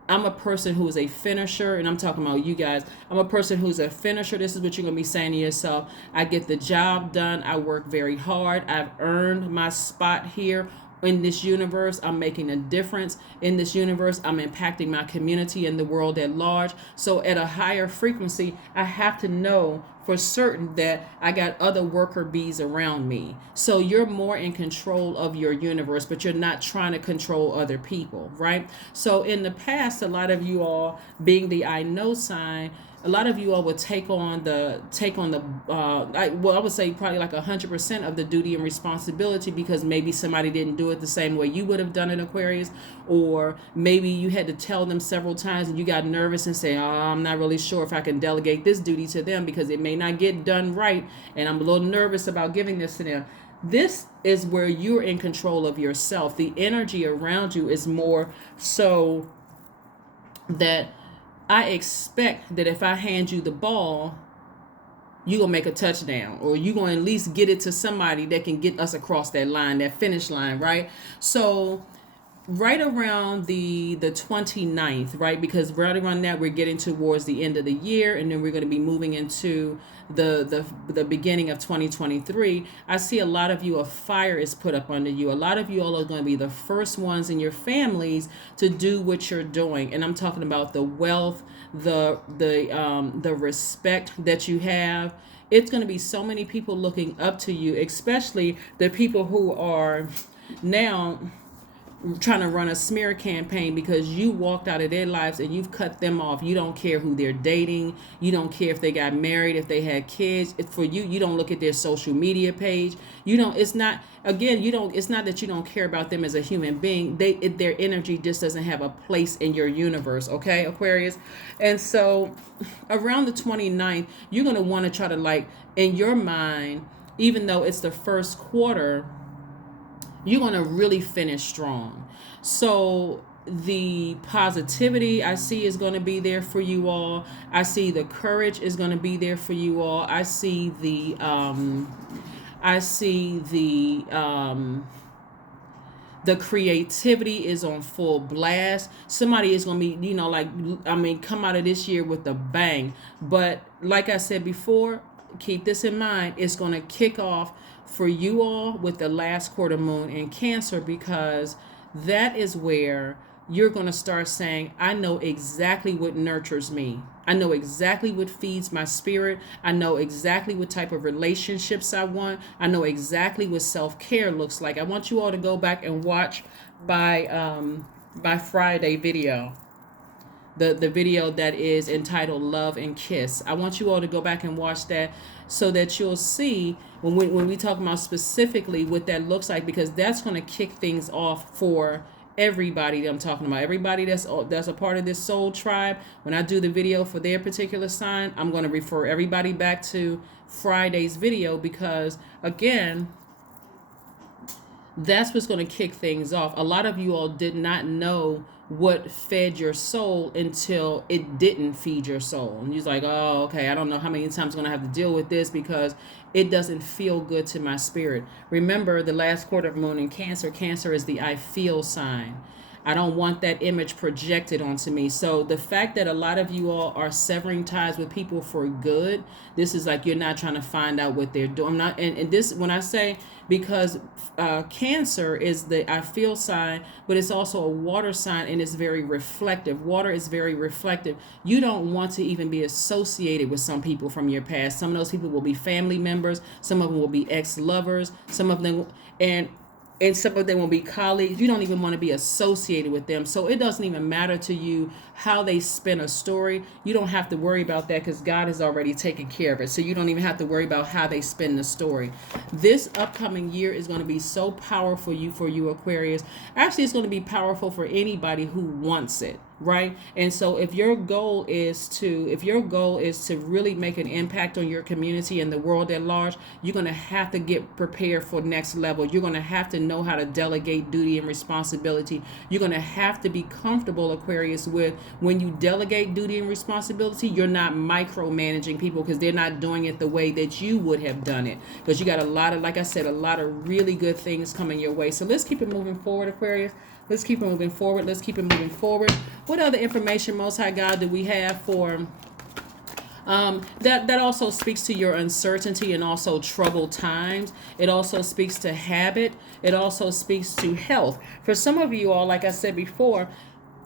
I'm a person who is a finisher, and I'm talking about you guys. I'm a person who's a finisher. This is what you're going to be saying to yourself. I get the job done. I work very hard. I've earned my spot here in this universe. I'm making a difference in this universe. I'm impacting my community and the world at large. So at a higher frequency, I have to know for certain that I got other worker bees around me. So you're more in control of your universe, but you're not trying to control other people, right? So in the past, a lot of you all, being the I know sign, a lot of you all would take on the I would say probably like 100% of the duty and responsibility, because maybe somebody didn't do it the same way you would have done it, Aquarius, or maybe you had to tell them several times and you got nervous and say, oh, I'm not really sure if I can delegate this duty to them because it may not get done right, and I'm a little nervous about giving this to them. This is where you're in control of yourself. The energy around you is more so that I expect that if I hand you the ball, you're going to make a touchdown, or you're going to at least get it to somebody that can get us across that line, that finish line, right? So right around the 29th, right? Because right around that, we're getting towards the end of the year, and then we're going to be moving into the beginning of 2023. I see a lot of you, a fire is put up under you. A lot of you all are going to be the first ones in your families to do what you're doing, and I'm talking about the wealth, the respect that you have. It's going to be so many people looking up to you, especially the people who are now trying to run a smear campaign because you walked out of their lives and you've cut them off. You don't care who they're dating. You don't care if they got married, if they had kids. For you, you don't look at their social media page. You don't, it's not, again, you don't, it's not that you don't care about them as a human being. Their energy just doesn't have a place in your universe. Okay, Aquarius? And so around the 29th, you're going to want to try to, like, in your mind, even though it's the first quarter, you're going to really finish strong. So the positivity I see is going to be there for you all. I see the courage is going to be there for you all. I see the creativity is on full blast. Somebody is going to be, come out of this year with a bang. But like I said before, keep this in mind. It's going to kick off for you all with the last quarter moon in Cancer, because that is where you're going to start saying, I know exactly what nurtures me. I know exactly what feeds my spirit. I know exactly what type of relationships I want. I know exactly what self-care looks like. I want you all to go back and watch by Friday video. The video that is entitled Love and Kiss. I want you all to go back and watch that so that you'll see when we talk about specifically what that looks like, because that's going to kick things off for everybody that I'm talking about. Everybody that's a part of this soul tribe. When I do the video for their particular sign, I'm going to refer everybody back to Friday's video, because again, that's what's going to kick things off. A lot of you all did not know what fed your soul until it didn't feed your soul. And you're like, oh, okay, I don't know how many times I'm going to have to deal with this because it doesn't feel good to my spirit. Remember, the last quarter of moon in Cancer. Cancer is the I feel sign. I don't want that image projected onto me. So the fact that a lot of you all are severing ties with people for good, this is like you're not trying to find out what they're doing. I'm not, and this, when I say, because Cancer is the I feel sign, but it's also a water sign, and it's very reflective. Water is very reflective. You don't want to even be associated with some people from your past. Some of those people will be family members. Some of them will be ex-lovers. Some of them, and and some of them will be colleagues. You don't even want to be associated with them. So it doesn't even matter to you how they spin a story. You don't have to worry about that because God has already taken care of it. So you don't even have to worry about how they spin the story. This upcoming year is going to be so powerful for you Aquarius. Actually, it's going to be powerful for anybody who wants it. Right. And so if your goal is to really make an impact on your community and the world at large, you're going to have to get prepared for next level. You're going to have to know how to delegate duty and responsibility. You're going to have to be comfortable, Aquarius, with when you delegate duty and responsibility, you're not micromanaging people because they're not doing it the way that you would have done it. Because you got a lot of, like I said, a lot of really good things coming your way. So let's keep it moving forward, Aquarius. Let's keep it moving forward. Let's keep it moving forward. What other information, Most High God, do we have for that also speaks to your uncertainty and also troubled times? It also speaks to habit. It also speaks to health. For some of you all, like I said before,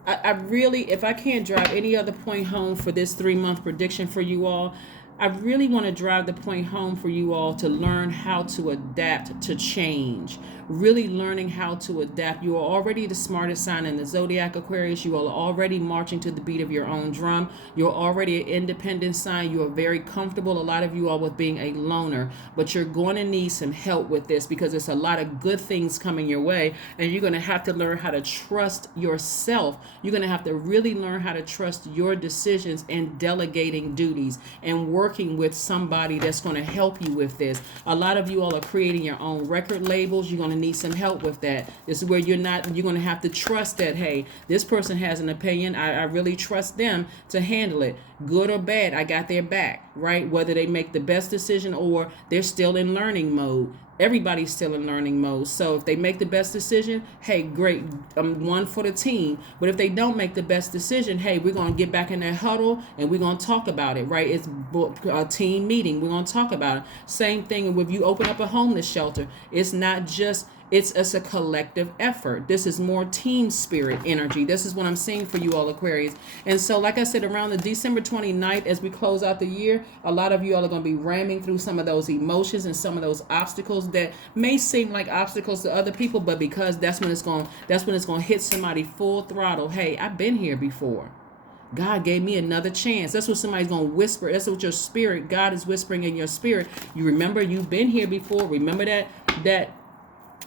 I really, if I can't drive any other point home for this 3-month prediction for you all, I really want to drive the point home for you all to learn how to adapt to change. Really learning how to adapt. You are already the smartest sign in the Zodiac, Aquarius. You are already marching to the beat of your own drum. You're already an independent sign. You are very comfortable, a lot of you all, with being a loner. But you're going to need some help with this because there's a lot of good things coming your way. And you're going to have to learn how to trust yourself. You're going to have to really learn how to trust your decisions and delegating duties and working with somebody that's going to help you with this. A lot of you all are creating your own record labels. You're going to need some help with that. This is where you're going to have to trust that, hey, this person has an opinion. I really trust them to handle it. Good or bad, I got their back, right? Whether they make the best decision or they're still in learning mode. Everybody's still in learning mode. So if they make the best decision, hey, great. I'm one for the team. But if they don't make the best decision, hey, we're going to get back in that huddle and we're going to talk about it, right? It's a team meeting. We're going to talk about it. Same thing if you open up a homeless shelter. It's not just, it's a collective effort. This is more team spirit energy. This is what I'm seeing for you all, Aquarius. And so, like I said, around the December 29th, as we close out the year, a lot of you all are going to be ramming through some of those emotions and some of those obstacles that may seem like obstacles to other people, but because that's when it's going to hit somebody full throttle. Hey, I've been here before. God gave me another chance. That's what somebody's going to whisper. That's what your spirit, God is whispering in your spirit. You remember you've been here before. Remember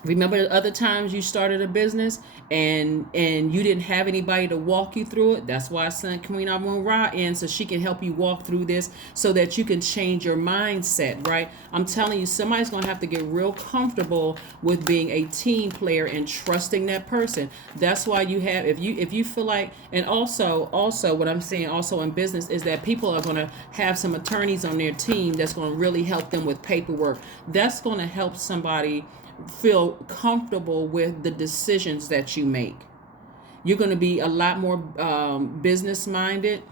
Remember the other times you started a business and you didn't have anybody to walk you through it? That's why I sent Queen Amun Ra in, so she can help you walk through this so that you can change your mindset, right? I'm telling you, somebody's going to have to get real comfortable with being a team player and trusting that person. That's why you have, if you feel like, and also what I'm saying also in business is that people are going to have some attorneys on their team that's going to really help them with paperwork. That's going to help somebody feel comfortable with the decisions that you make. You're going to be a lot more business minded.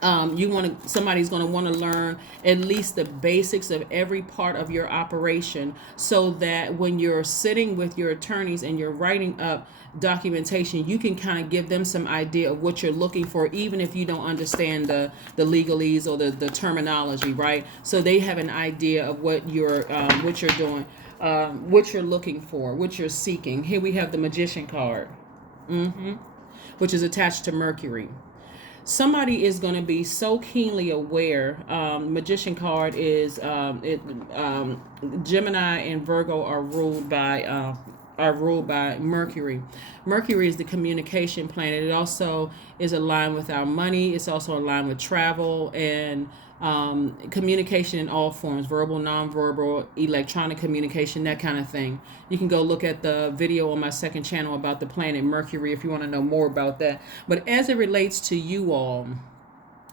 Somebody's going to want to learn at least the basics of every part of your operation, so that when you're sitting with your attorneys and you're writing up documentation, you can kind of give them some idea of what you're looking for, even if you don't understand the legalese or the terminology, right? So they have an idea of what you're doing. What you're looking for, what you're seeking. Here we have the Magician card, which is attached to Mercury. Somebody is going to be so keenly aware. Magician card is Gemini and Virgo are ruled by Mercury. Mercury is the communication planet. It also is aligned with our money. It's also aligned with travel and communication in all forms: verbal, nonverbal, electronic communication, that kind of thing. You can go look at the video on my second channel about the planet Mercury if you want to know more about that. But as it relates to you all,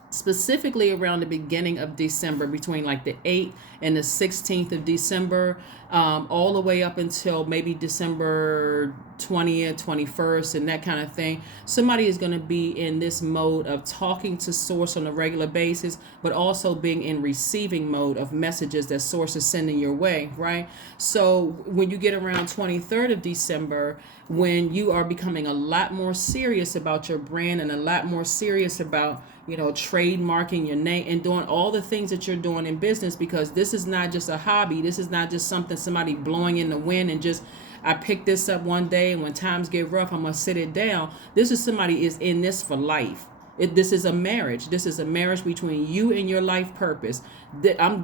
specifically around the beginning of December, between like the 8th and the 16th of December, all the way up until maybe December 20th, 21st, and that kind of thing. Somebody is going to be in this mode of talking to Source on a regular basis, but also being in receiving mode of messages that Source is sending your way, right? So when you get around 23rd of December, when you are becoming a lot more serious about your brand and a lot more serious about, trademarking your name and doing all the things that you're doing in business, because this is not just a hobby. This is not just something somebody blowing in the wind and just I picked this up one day, and when times get rough, I'm gonna sit it down. This is somebody is in this for life. This is a marriage. This is a marriage between you and your life purpose. That I'm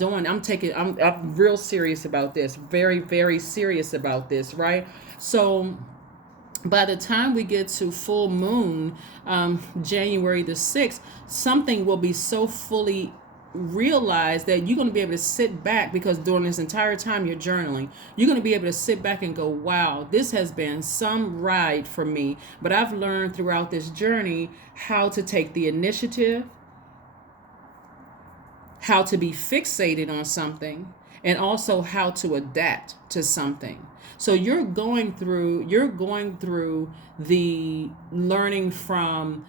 real serious about this. Very, very serious about this, right? So by the time we get to full moon, January the 6th, something will be so fully realized that you're going to be able to sit back, because during this entire time you're journaling, you're going to be able to sit back and go, wow, this has been some ride for me, but I've learned throughout this journey how to take the initiative, how to be fixated on something, and also how to adapt to something. So you're going through the learning from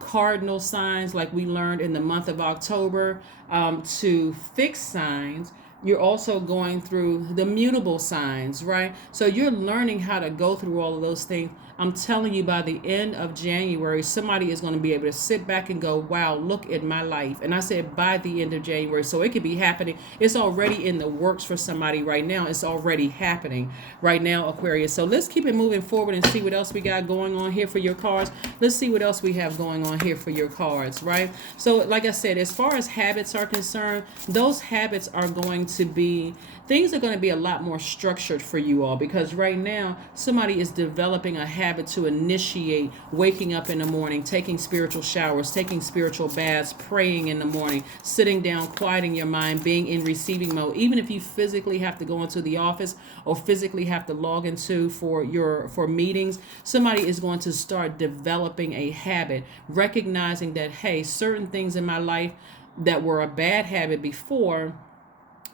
cardinal signs, like we learned in the month of October, to fixed signs. You're also going through the mutable signs, right? So you're learning how to go through all of those things. I'm telling you, by the end of January, somebody is going to be able to sit back and go, wow, look at my life. And I said by the end of January. So it could be happening. It's already in the works for somebody right now. It's already happening right now, Aquarius. So let's keep it moving forward and see what else we got going on here for your cards. Let's see what else we have going on here for your cards, right? So like I said, as far as habits are concerned, those habits are going to be, things are going to be a lot more structured for you all, because right now somebody is developing a habit to initiate waking up in the morning, taking spiritual showers, taking spiritual baths, praying in the morning, sitting down, quieting your mind, being in receiving mode. Even if you physically have to go into the office or physically have to log into for meetings, somebody is going to start developing a habit, recognizing that, hey, certain things in my life that were a bad habit before,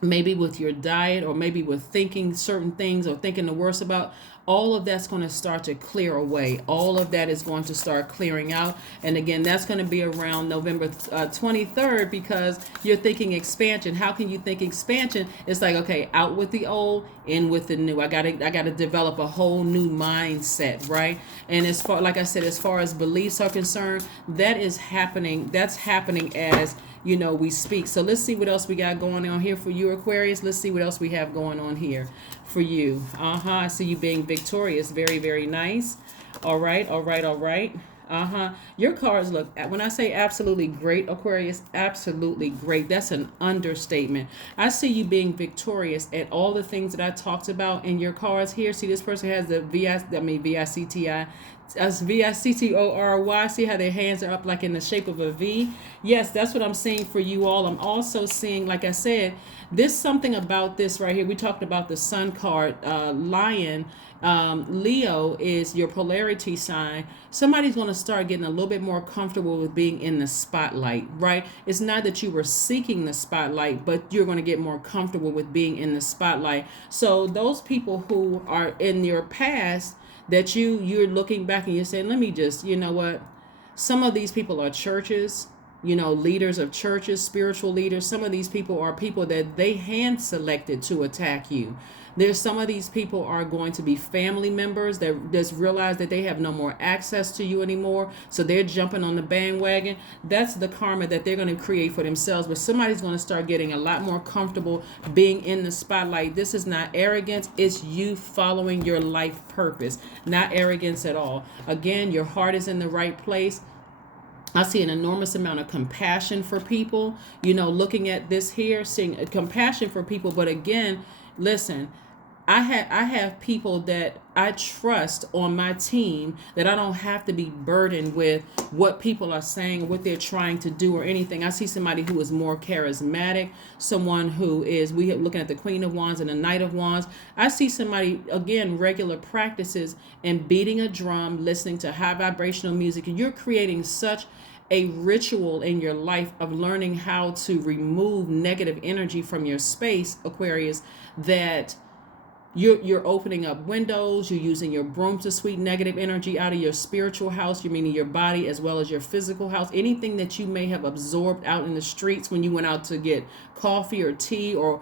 maybe with your diet or maybe with thinking certain things or thinking the worst about, all of that's going to start to clear away. All of that is going to start clearing out. And again, that's going to be around November 23rd, because you're thinking expansion. How can you think expansion? It's like, okay, out with the old, in with the new. I got to develop a whole new mindset, right? And as far, like I said, as far as beliefs are concerned, that is happening. That's happening as we speak. So let's see what else we got going on here for you, Aquarius. Let's see what else we have going on here for you. I see you being victorious. Very, very nice. All right. Your cards look, when I say absolutely great, Aquarius, absolutely great. That's an understatement. I see you being victorious at all the things that I talked about in your cards here. See, this person has the VICTI. As VICTORY. See how their hands are up like in the shape of a V? Yes, that's what I'm seeing for you all. I'm also seeing, like I said, there's something about this right here. We talked about the Sun card, Lion. Leo is your polarity sign. Somebody's going to start getting a little bit more comfortable with being in the spotlight, right? It's not that you were seeking the spotlight, but you're going to get more comfortable with being in the spotlight. So those people who are in your past, that you're looking back and you're saying, let me just, what? Some of these people are churches, leaders of churches, spiritual leaders. Some of these people are people that they hand selected to attack you. There's some of these people are going to be family members that just realize that they have no more access to you anymore. So they're jumping on the bandwagon. That's the karma that they're going to create for themselves. But somebody's going to start getting a lot more comfortable being in the spotlight. This is not arrogance. It's you following your life purpose. Not arrogance at all. Again, your heart is in the right place. I see an enormous amount of compassion for people, looking at this here, seeing compassion for people. But again, listen, I have people that I trust on my team, that I don't have to be burdened with what people are saying, what they're trying to do or anything. I see somebody who is more charismatic, someone who is, we are looking at the Queen of Wands and the Knight of Wands. I see somebody, again, regular practices and beating a drum, listening to high vibrational music, and you're creating such a ritual in your life of learning how to remove negative energy from your space, Aquarius, that you're opening up windows, you're using your broom to sweep negative energy out of your spiritual house, you meaning your body as well as your physical house. Anything that you may have absorbed out in the streets when you went out to get coffee or tea, or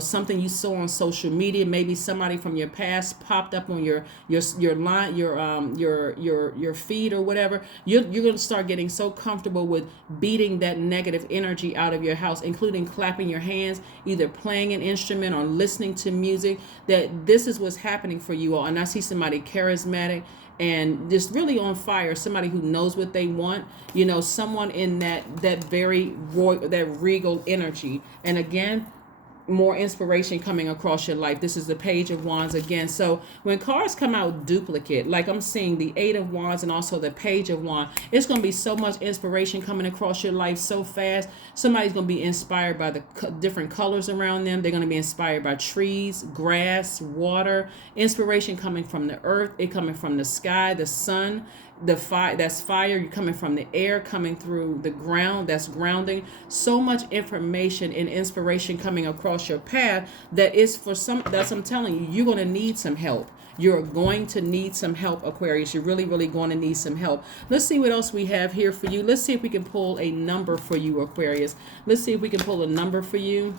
something you saw on social media, maybe somebody from your past popped up on your line, your feed or whatever. You're going to start getting so comfortable with beating that negative energy out of your house, including clapping your hands, either playing an instrument or listening to music, that that this is what's happening for you all. And I see somebody charismatic and just really on fire, somebody who knows what they want, someone in that very that regal energy. And again, more inspiration coming across your life. This is the Page of Wands again. So when cards come out duplicate, like I'm seeing the Eight of Wands and also the Page of Wands, it's going to be so much inspiration coming across your life so fast. Somebody's going to be inspired by the different colors around them. They're going to be inspired by trees, grass, water, inspiration coming from the earth, it coming from the sky, the sun, the fire, that's fire. You're coming from the air, coming through the ground, that's grounding. So much information and inspiration coming across your path that is for some, that's, I'm telling you, you're going to need some help. You're going to need some help, Aquarius. You're really, really going to need some help. Let's see what else we have here for you. Let's see if we can pull a number for you, Aquarius. Let's see if we can pull a number for you.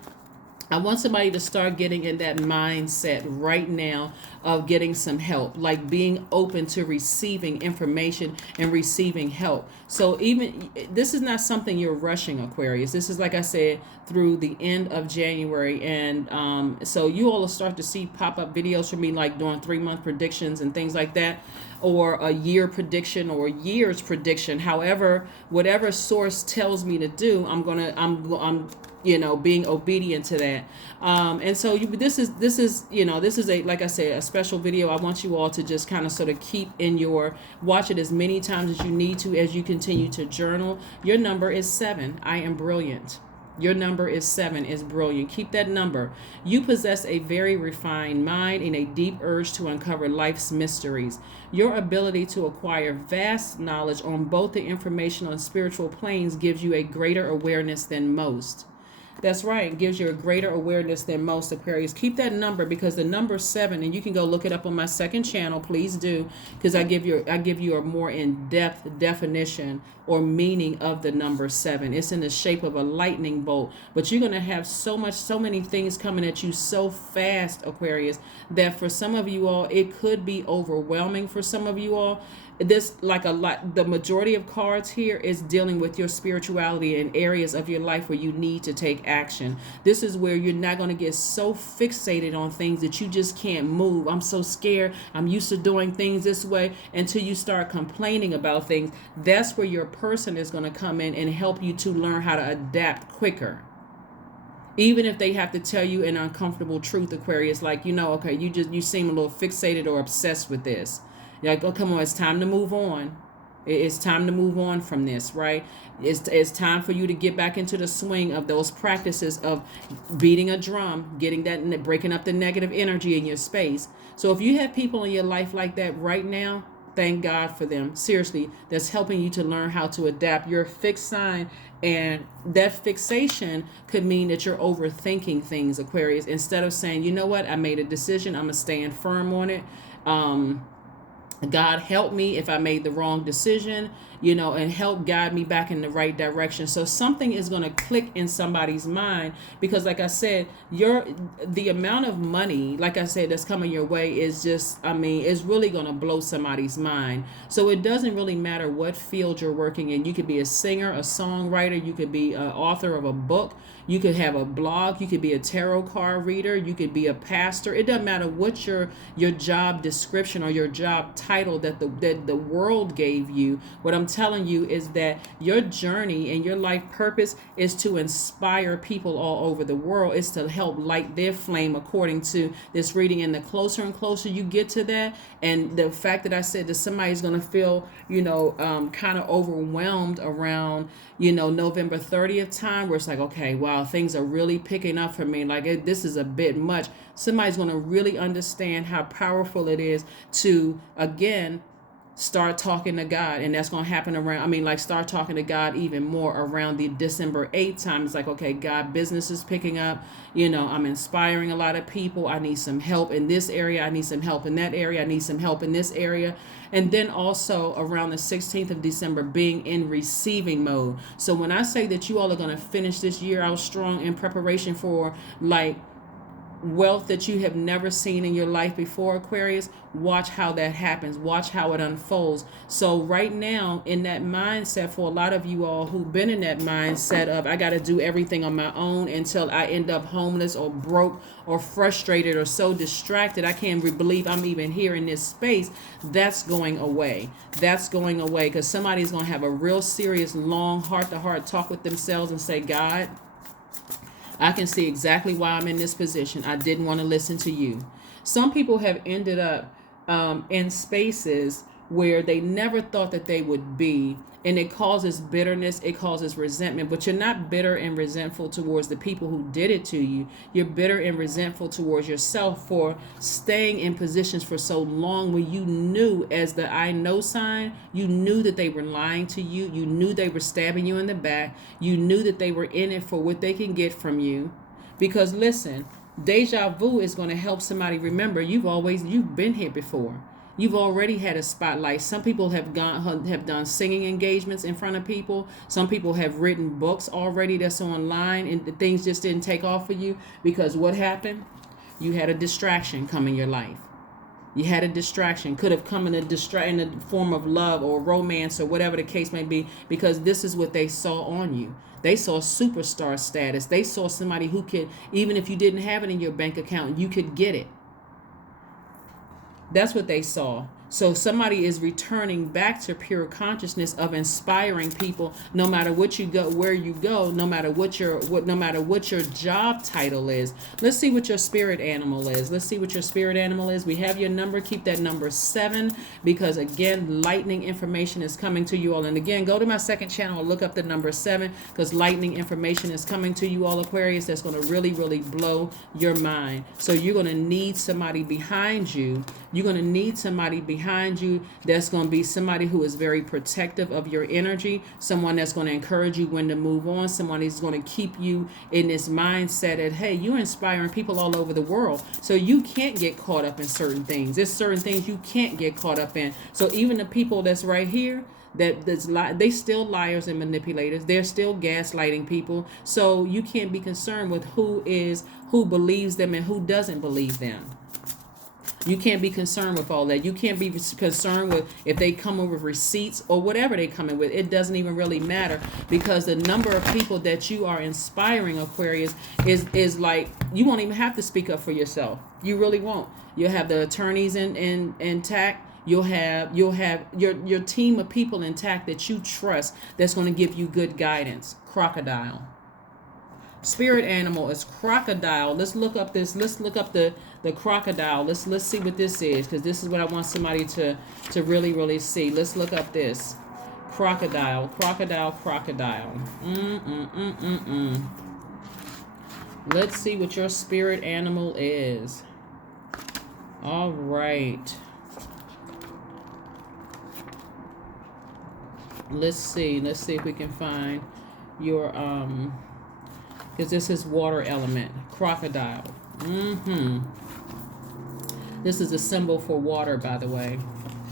I want somebody to start getting in that mindset right now of getting some help, like being open to receiving information and receiving help. So even this is not something you're rushing, Aquarius. This is, like I said, through the end of January. And so you all will start to see pop-up videos from me, like doing 3-month predictions and things like that, or a year prediction or year's prediction. However, whatever source tells me to do, I'm being obedient to that. And so this is a, like I said, a special video. I want you all to just kind of sort of watch it as many times as you need to as you continue to journal. Your number is 7. I am brilliant. Your number is 7, is brilliant. Keep that number. You possess a very refined mind and a deep urge to uncover life's mysteries. Your ability to acquire vast knowledge on both the informational and spiritual planes gives you a greater awareness than most. That's right. It gives you a greater awareness than most, Aquarius. Keep that number, because the number 7, and you can go look it up on my second channel. Please do, because I give you a more in-depth definition or meaning of the number 7. It's in the shape of a lightning bolt, but you're going to have so many things coming at you so fast, Aquarius, that for some of you all, it could be overwhelming. For some of you all, the majority of cards here is dealing with your spirituality in areas of your life where you need to take action. This is where you're not going to get so fixated on things that you just can't move. I'm so scared. I'm used to doing things this way, until you start complaining about things. That's where your person is going to come in and help you to learn how to adapt quicker. Even if they have to tell you an uncomfortable truth, Aquarius, like, okay, you seem a little fixated or obsessed with this. You're like, oh, come on, it's time to move on. It's time to move on from this, right? It's time for you to get back into the swing of those practices of beating a drum, breaking up the negative energy in your space. So if you have people in your life like that right now, thank God for them. Seriously, that's helping you to learn how to adapt. You're a fixed sign, and that fixation could mean that you're overthinking things, Aquarius. Instead of saying, you know what, I made a decision, I'm going to stand firm on it. God help me if I made the wrong decision, and help guide me back in the right direction. So something is going to click in somebody's mind, because like I said, the amount of money, like I said, that's coming your way is just, it's really going to blow somebody's mind. So it doesn't really matter what field you're working in. You could be a singer, a songwriter, you could be an author of a book, you could have a blog, you could be a tarot card reader, you could be a pastor. It doesn't matter what your job description or your job title that the world gave you. What I'm telling you is that your journey and your life purpose is to inspire people all over the world. It's to help light their flame, according to this reading. And the closer and closer you get to that, and the fact that I said that somebody's going to feel, kind of overwhelmed around, November 30th time, where it's like, okay, wow, things are really picking up for me. Like this is a bit much. Somebody's going to really understand how powerful it is to, again, start talking to God. And that's going to happen start talking to God even more around the December 8th time. It's like, okay, God, business is picking up. I'm inspiring a lot of people. I need some help in this area. I need some help in that area. I need some help in this area. And then also around the 16th of December, being in receiving mode. So when I say that you all are going to finish this year out strong in preparation for, like, wealth that you have never seen in your life before, Aquarius. Watch how that happens. Watch how it unfolds. So right now, in that mindset, for a lot of you all who've been in that mindset of, I got to do everything on my own until I end up homeless or broke or frustrated or so distracted I can't believe I'm even here in this space, that's going away. That's going away, because somebody's going to have a real serious, long, heart-to-heart talk with themselves and say, God, I can see exactly why I'm in this position. I didn't want to listen to you. Some people have ended up in spaces where they never thought that they would be, and it causes bitterness, it causes resentment. But you're not bitter and resentful towards the people who did it to you. You're bitter and resentful towards yourself for staying in positions for so long when you knew, as the I know sign, you knew that they were lying to you. You knew they were stabbing you in the back. You knew that they were in it for what they can get from you. Because listen, deja vu is going to help somebody remember you've been here before. You've already had a spotlight. Some people have done singing engagements in front of people. Some people have written books already that's online, and things just didn't take off for you because what happened? You had a distraction come in your life. You had a distraction. Could have come in in the form of love or romance or whatever the case may be, because this is what they saw on you. They saw superstar status. They saw somebody who could, even if you didn't have it in your bank account, you could get it. That's what they saw. So somebody is returning back to pure consciousness of inspiring people, no matter what you go, where you go, no matter what your job title is. Let's see what your spirit animal is. Let's see what your spirit animal is. We have your number. Keep that number 7, because again, lightning information is coming to you all. And again, go to my second channel and look up the number 7, because lightning information is coming to you all, Aquarius, that's going to really, really blow your mind. So you're going to need somebody behind you. You're going to need somebody behind you that's going to be somebody who is very protective of your energy, someone that's going to encourage you when to move on, someone who's going to keep you in this mindset that, hey, you're inspiring people all over the world, so you can't get caught up in certain things. There's certain things you can't get caught up in. So even the people that's right here, they still liars and manipulators. They're still gaslighting people. So you can't be concerned with who believes them and who doesn't believe them. You can't be concerned with all that. You can't be concerned with if they come in with receipts or whatever they come in with. It doesn't even really matter, because the number of people that you are inspiring, Aquarius, is like, you won't even have to speak up for yourself. You really won't. You'll have the attorneys intact. You'll have your team of people intact that you trust, that's going to give you good guidance. Crocodile. Spirit animal is crocodile. Let's look up the crocodile. Let's see what this is, because this is what I want somebody to really, really see. Let's look up this crocodile. Let's see what your spirit animal is. All right. Let's see if we can find your because this is water element. Crocodile. This is a symbol for water, by the way.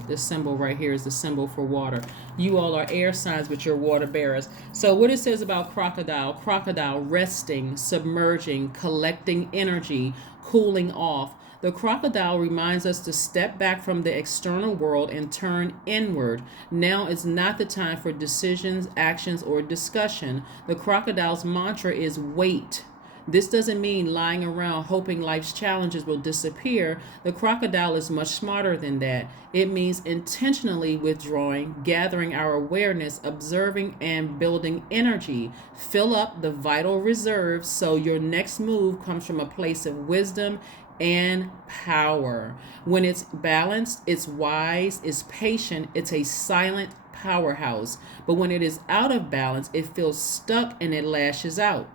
This symbol right here is the symbol for water. You all are air signs, but you're water bearers. So what it says about crocodile: resting, submerging, collecting energy, cooling off. The crocodile reminds us to step back from the external world and turn inward. Now is not the time for decisions, actions, or discussion. The crocodile's mantra is wait. This doesn't mean lying around hoping life's challenges will disappear. The crocodile is much smarter than that. It means intentionally withdrawing, gathering our awareness, observing, and building energy. Fill up the vital reserves so your next move comes from a place of wisdom and power. When it's balanced, it's wise, it's patient, it's a silent powerhouse. But when it is out of balance, it feels stuck and it lashes out.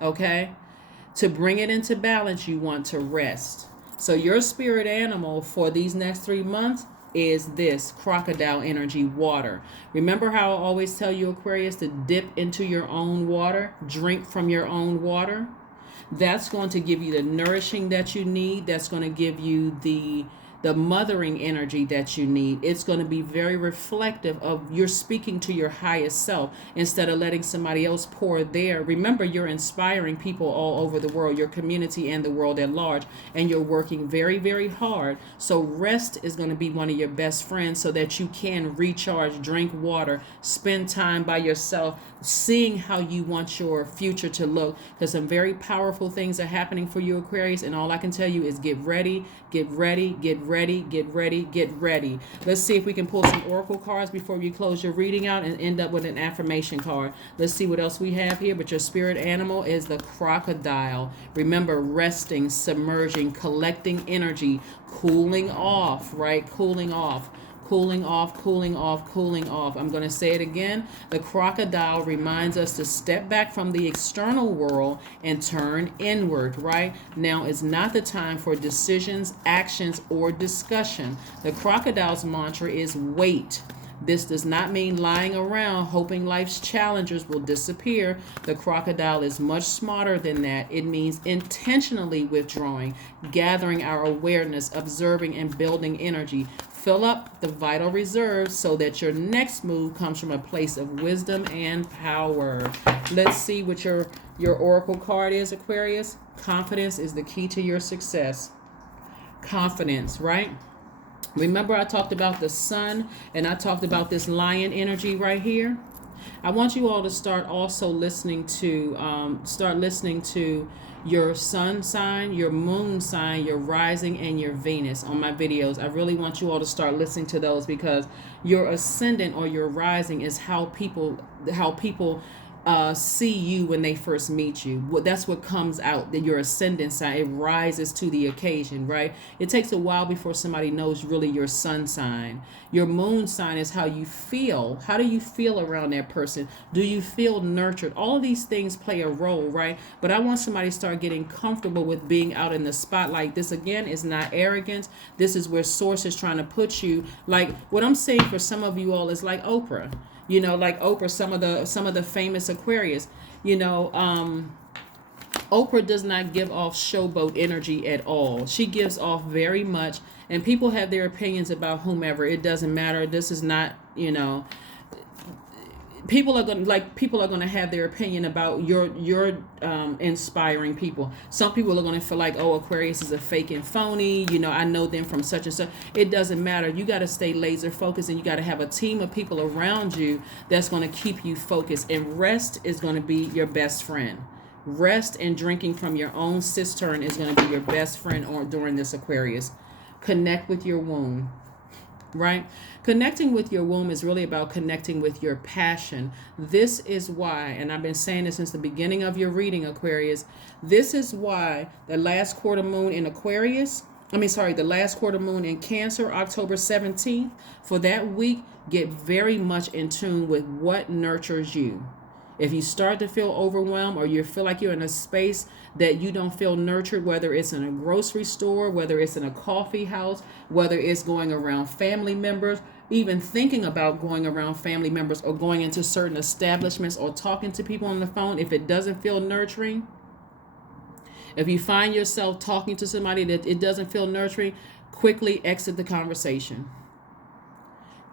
Okay? To bring it into balance, you want to rest. So your spirit animal for these next 3 months is this crocodile energy, water. Remember how I always tell you, Aquarius, to dip into your own water, drink from your own water? That's going to give you the nourishing that you need. That's going to give you the the mothering energy that you need. It's going to be very reflective of you're speaking to your highest self instead of letting somebody else pour there. Remember, you're inspiring people all over the world, your community and the world at large, and you're working very, very hard. So rest is going to be one of your best friends so that you can recharge, drink water, spend time by yourself, seeing how you want your future to look, because some very powerful things are happening for you, Aquarius, and all I can tell you is get ready, get ready, get ready, get ready, get ready. Let's see if we can pull some oracle cards before we close your reading out and end up with an affirmation card. Let's see what else we have here. But your spirit animal is the crocodile. Remember, resting, submerging, collecting energy, cooling off, right? Cooling off. Cooling off, cooling off, cooling off. I'm going to say it again. The crocodile reminds us to step back from the external world and turn inward, right? Now is not the time for decisions, actions, or discussion. The crocodile's mantra is wait. This does not mean lying around hoping life's challenges will disappear. The crocodile is much smarter than that. It means intentionally withdrawing, gathering our awareness, observing, and building energy. Fill up the vital reserves so that your next move comes from a place of wisdom and power. Let's see what your oracle card is, Aquarius. Confidence is the key to your success. Confidence, right? Remember, I talked about the sun and I talked about this lion energy right here. I want you all to start also listening to your sun sign, your moon sign, your rising, and your Venus on my videos. I really want you all to start listening to those, because your ascendant or your rising is how people see you when they first meet you. That's what comes out, that your ascendant sign, it rises to the occasion, right? It takes a while before somebody knows really your sun sign. Your moon sign is how you feel. How do you feel around that person? Do you feel nurtured? All of these things play a role, right? But I want somebody to start getting comfortable with being out in the spotlight. This, again, is not arrogance. This is where Source is trying to put you. Like, what I'm saying for some of you all is like Oprah. You know, like Oprah, some of the famous Aquarius, Oprah does not give off showboat energy at all. She gives off very much, and people have their opinions about whomever. It doesn't matter. This is not, people are going to have their opinion about your inspiring people. Some people are going to feel like, oh, Aquarius is a fake and phony. I know them from such and such. It doesn't matter. You got to stay laser focused, and you got to have a team of people around you that's going to keep you focused. And rest is going to be your best friend. Rest and drinking from your own cistern is going to be your best friend during this, Aquarius. Connect with your womb. Right? Connecting with your womb is really about connecting with your passion. This is why, and I've been saying this since the beginning of your reading, Aquarius, this is why the last quarter moon in the last quarter moon in Cancer, October 17th, for that week, get very much in tune with what nurtures you. If you start to feel overwhelmed, or you feel like you're in a space that you don't feel nurtured, whether it's in a grocery store, whether it's in a coffee house, whether it's going around family members, even thinking about going around family members or going into certain establishments or talking to people on the phone, if it doesn't feel nurturing, if you find yourself talking to somebody that it doesn't feel nurturing, quickly exit the conversation.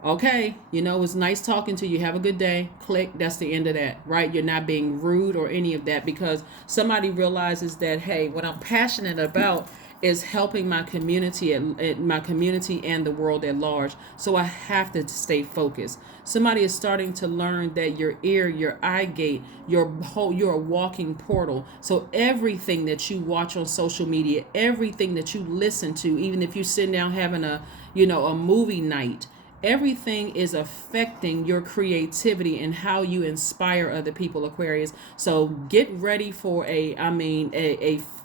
Okay, it's nice talking to you. Have a good day. Click. That's the end of that, right? You're not being rude or any of that, because somebody realizes that, hey, what I'm passionate about is helping my community and the world at large. So I have to stay focused. Somebody is starting to learn that your ear, your eye gate, you're a walking portal. So everything that you watch on social media, everything that you listen to, even if you're sitting down having a movie night, everything is affecting your creativity and how you inspire other people, Aquarius. So get ready for a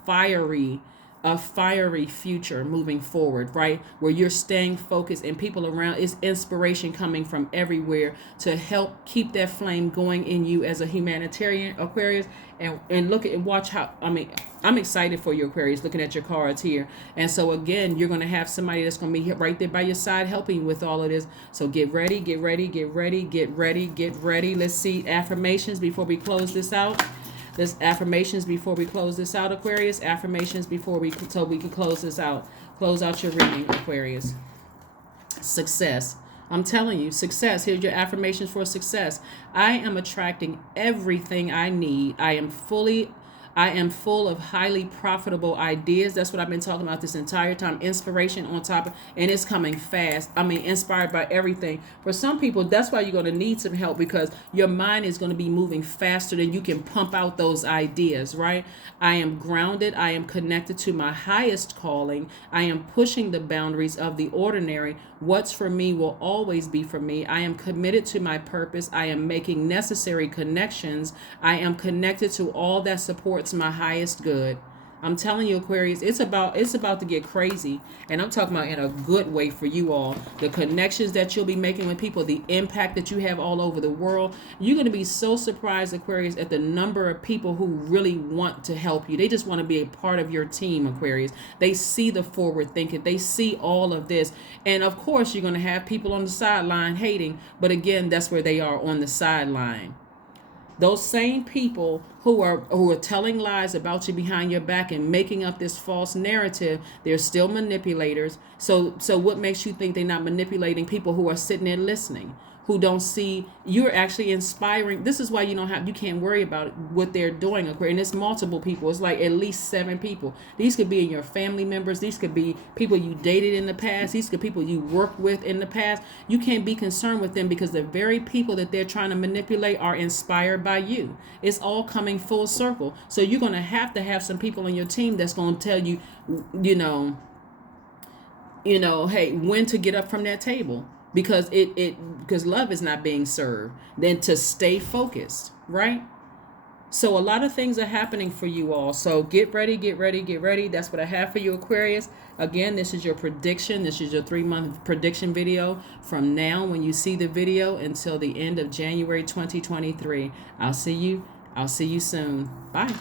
fiery future moving forward, right? Where you're staying focused and people around, is inspiration coming from everywhere to help keep that flame going in you as a humanitarian, Aquarius. And look at and watch how, I'm excited for you, Aquarius, looking at your cards here. And so again, you're going to have somebody that's going to be right there by your side helping with all of this. So get ready, get ready, get ready, get ready, get ready. Let's see affirmations before we close this out. There's affirmations before we close this out, Aquarius. Affirmations so we can close this out. Close out your reading, Aquarius. Success. I'm telling you, success. Here's your affirmations for success. I am attracting everything I need. I am full of highly profitable ideas. That's what I've been talking about this entire time. Inspiration on top of, and it's coming fast. I mean, inspired by everything. For some people, that's why you're going to need some help, because your mind is going to be moving faster than you can pump out those ideas, right? I am grounded. I am connected to my highest calling. I am pushing the boundaries of the ordinary. What's for me will always be for me. I am committed to my purpose. I am making necessary connections. I am connected to all that supports my highest good. I'm telling you, Aquarius, it's about to get crazy, and I'm talking about in a good way for you all. The connections that you'll be making with people, the impact that you have all over the world. You're going to be so surprised, Aquarius, at the number of people who really want to help you. They just want to be a part of your team, Aquarius. They see the forward thinking. They see all of this. And of course, you're going to have people on the sideline hating, but again, that's where they are, on the sideline. Those same people who are telling lies about you behind your back and making up this false narrative, they're still manipulators. So what makes you think they're not manipulating people who are sitting there listening, who don't see you're actually inspiring? This is why you can't worry about what they're doing. And it's multiple people. It's like at least 7 people. These could be your family members. These could be people you dated in the past. These could be people you worked with in the past. You can't be concerned with them, because the very people that they're trying to manipulate are inspired by you. It's all coming full circle. So you're going to have some people on your team that's going to tell you, hey, when to get up from that table, because because love is not being served. Then to stay focused, right? So a lot of things are happening for you all. So get ready, get ready, get ready. That's what I have for you, Aquarius. Again, this is your prediction. This is your 3-month prediction video from now, when you see the video, until the end of January 2023. I'll see you soon. Bye.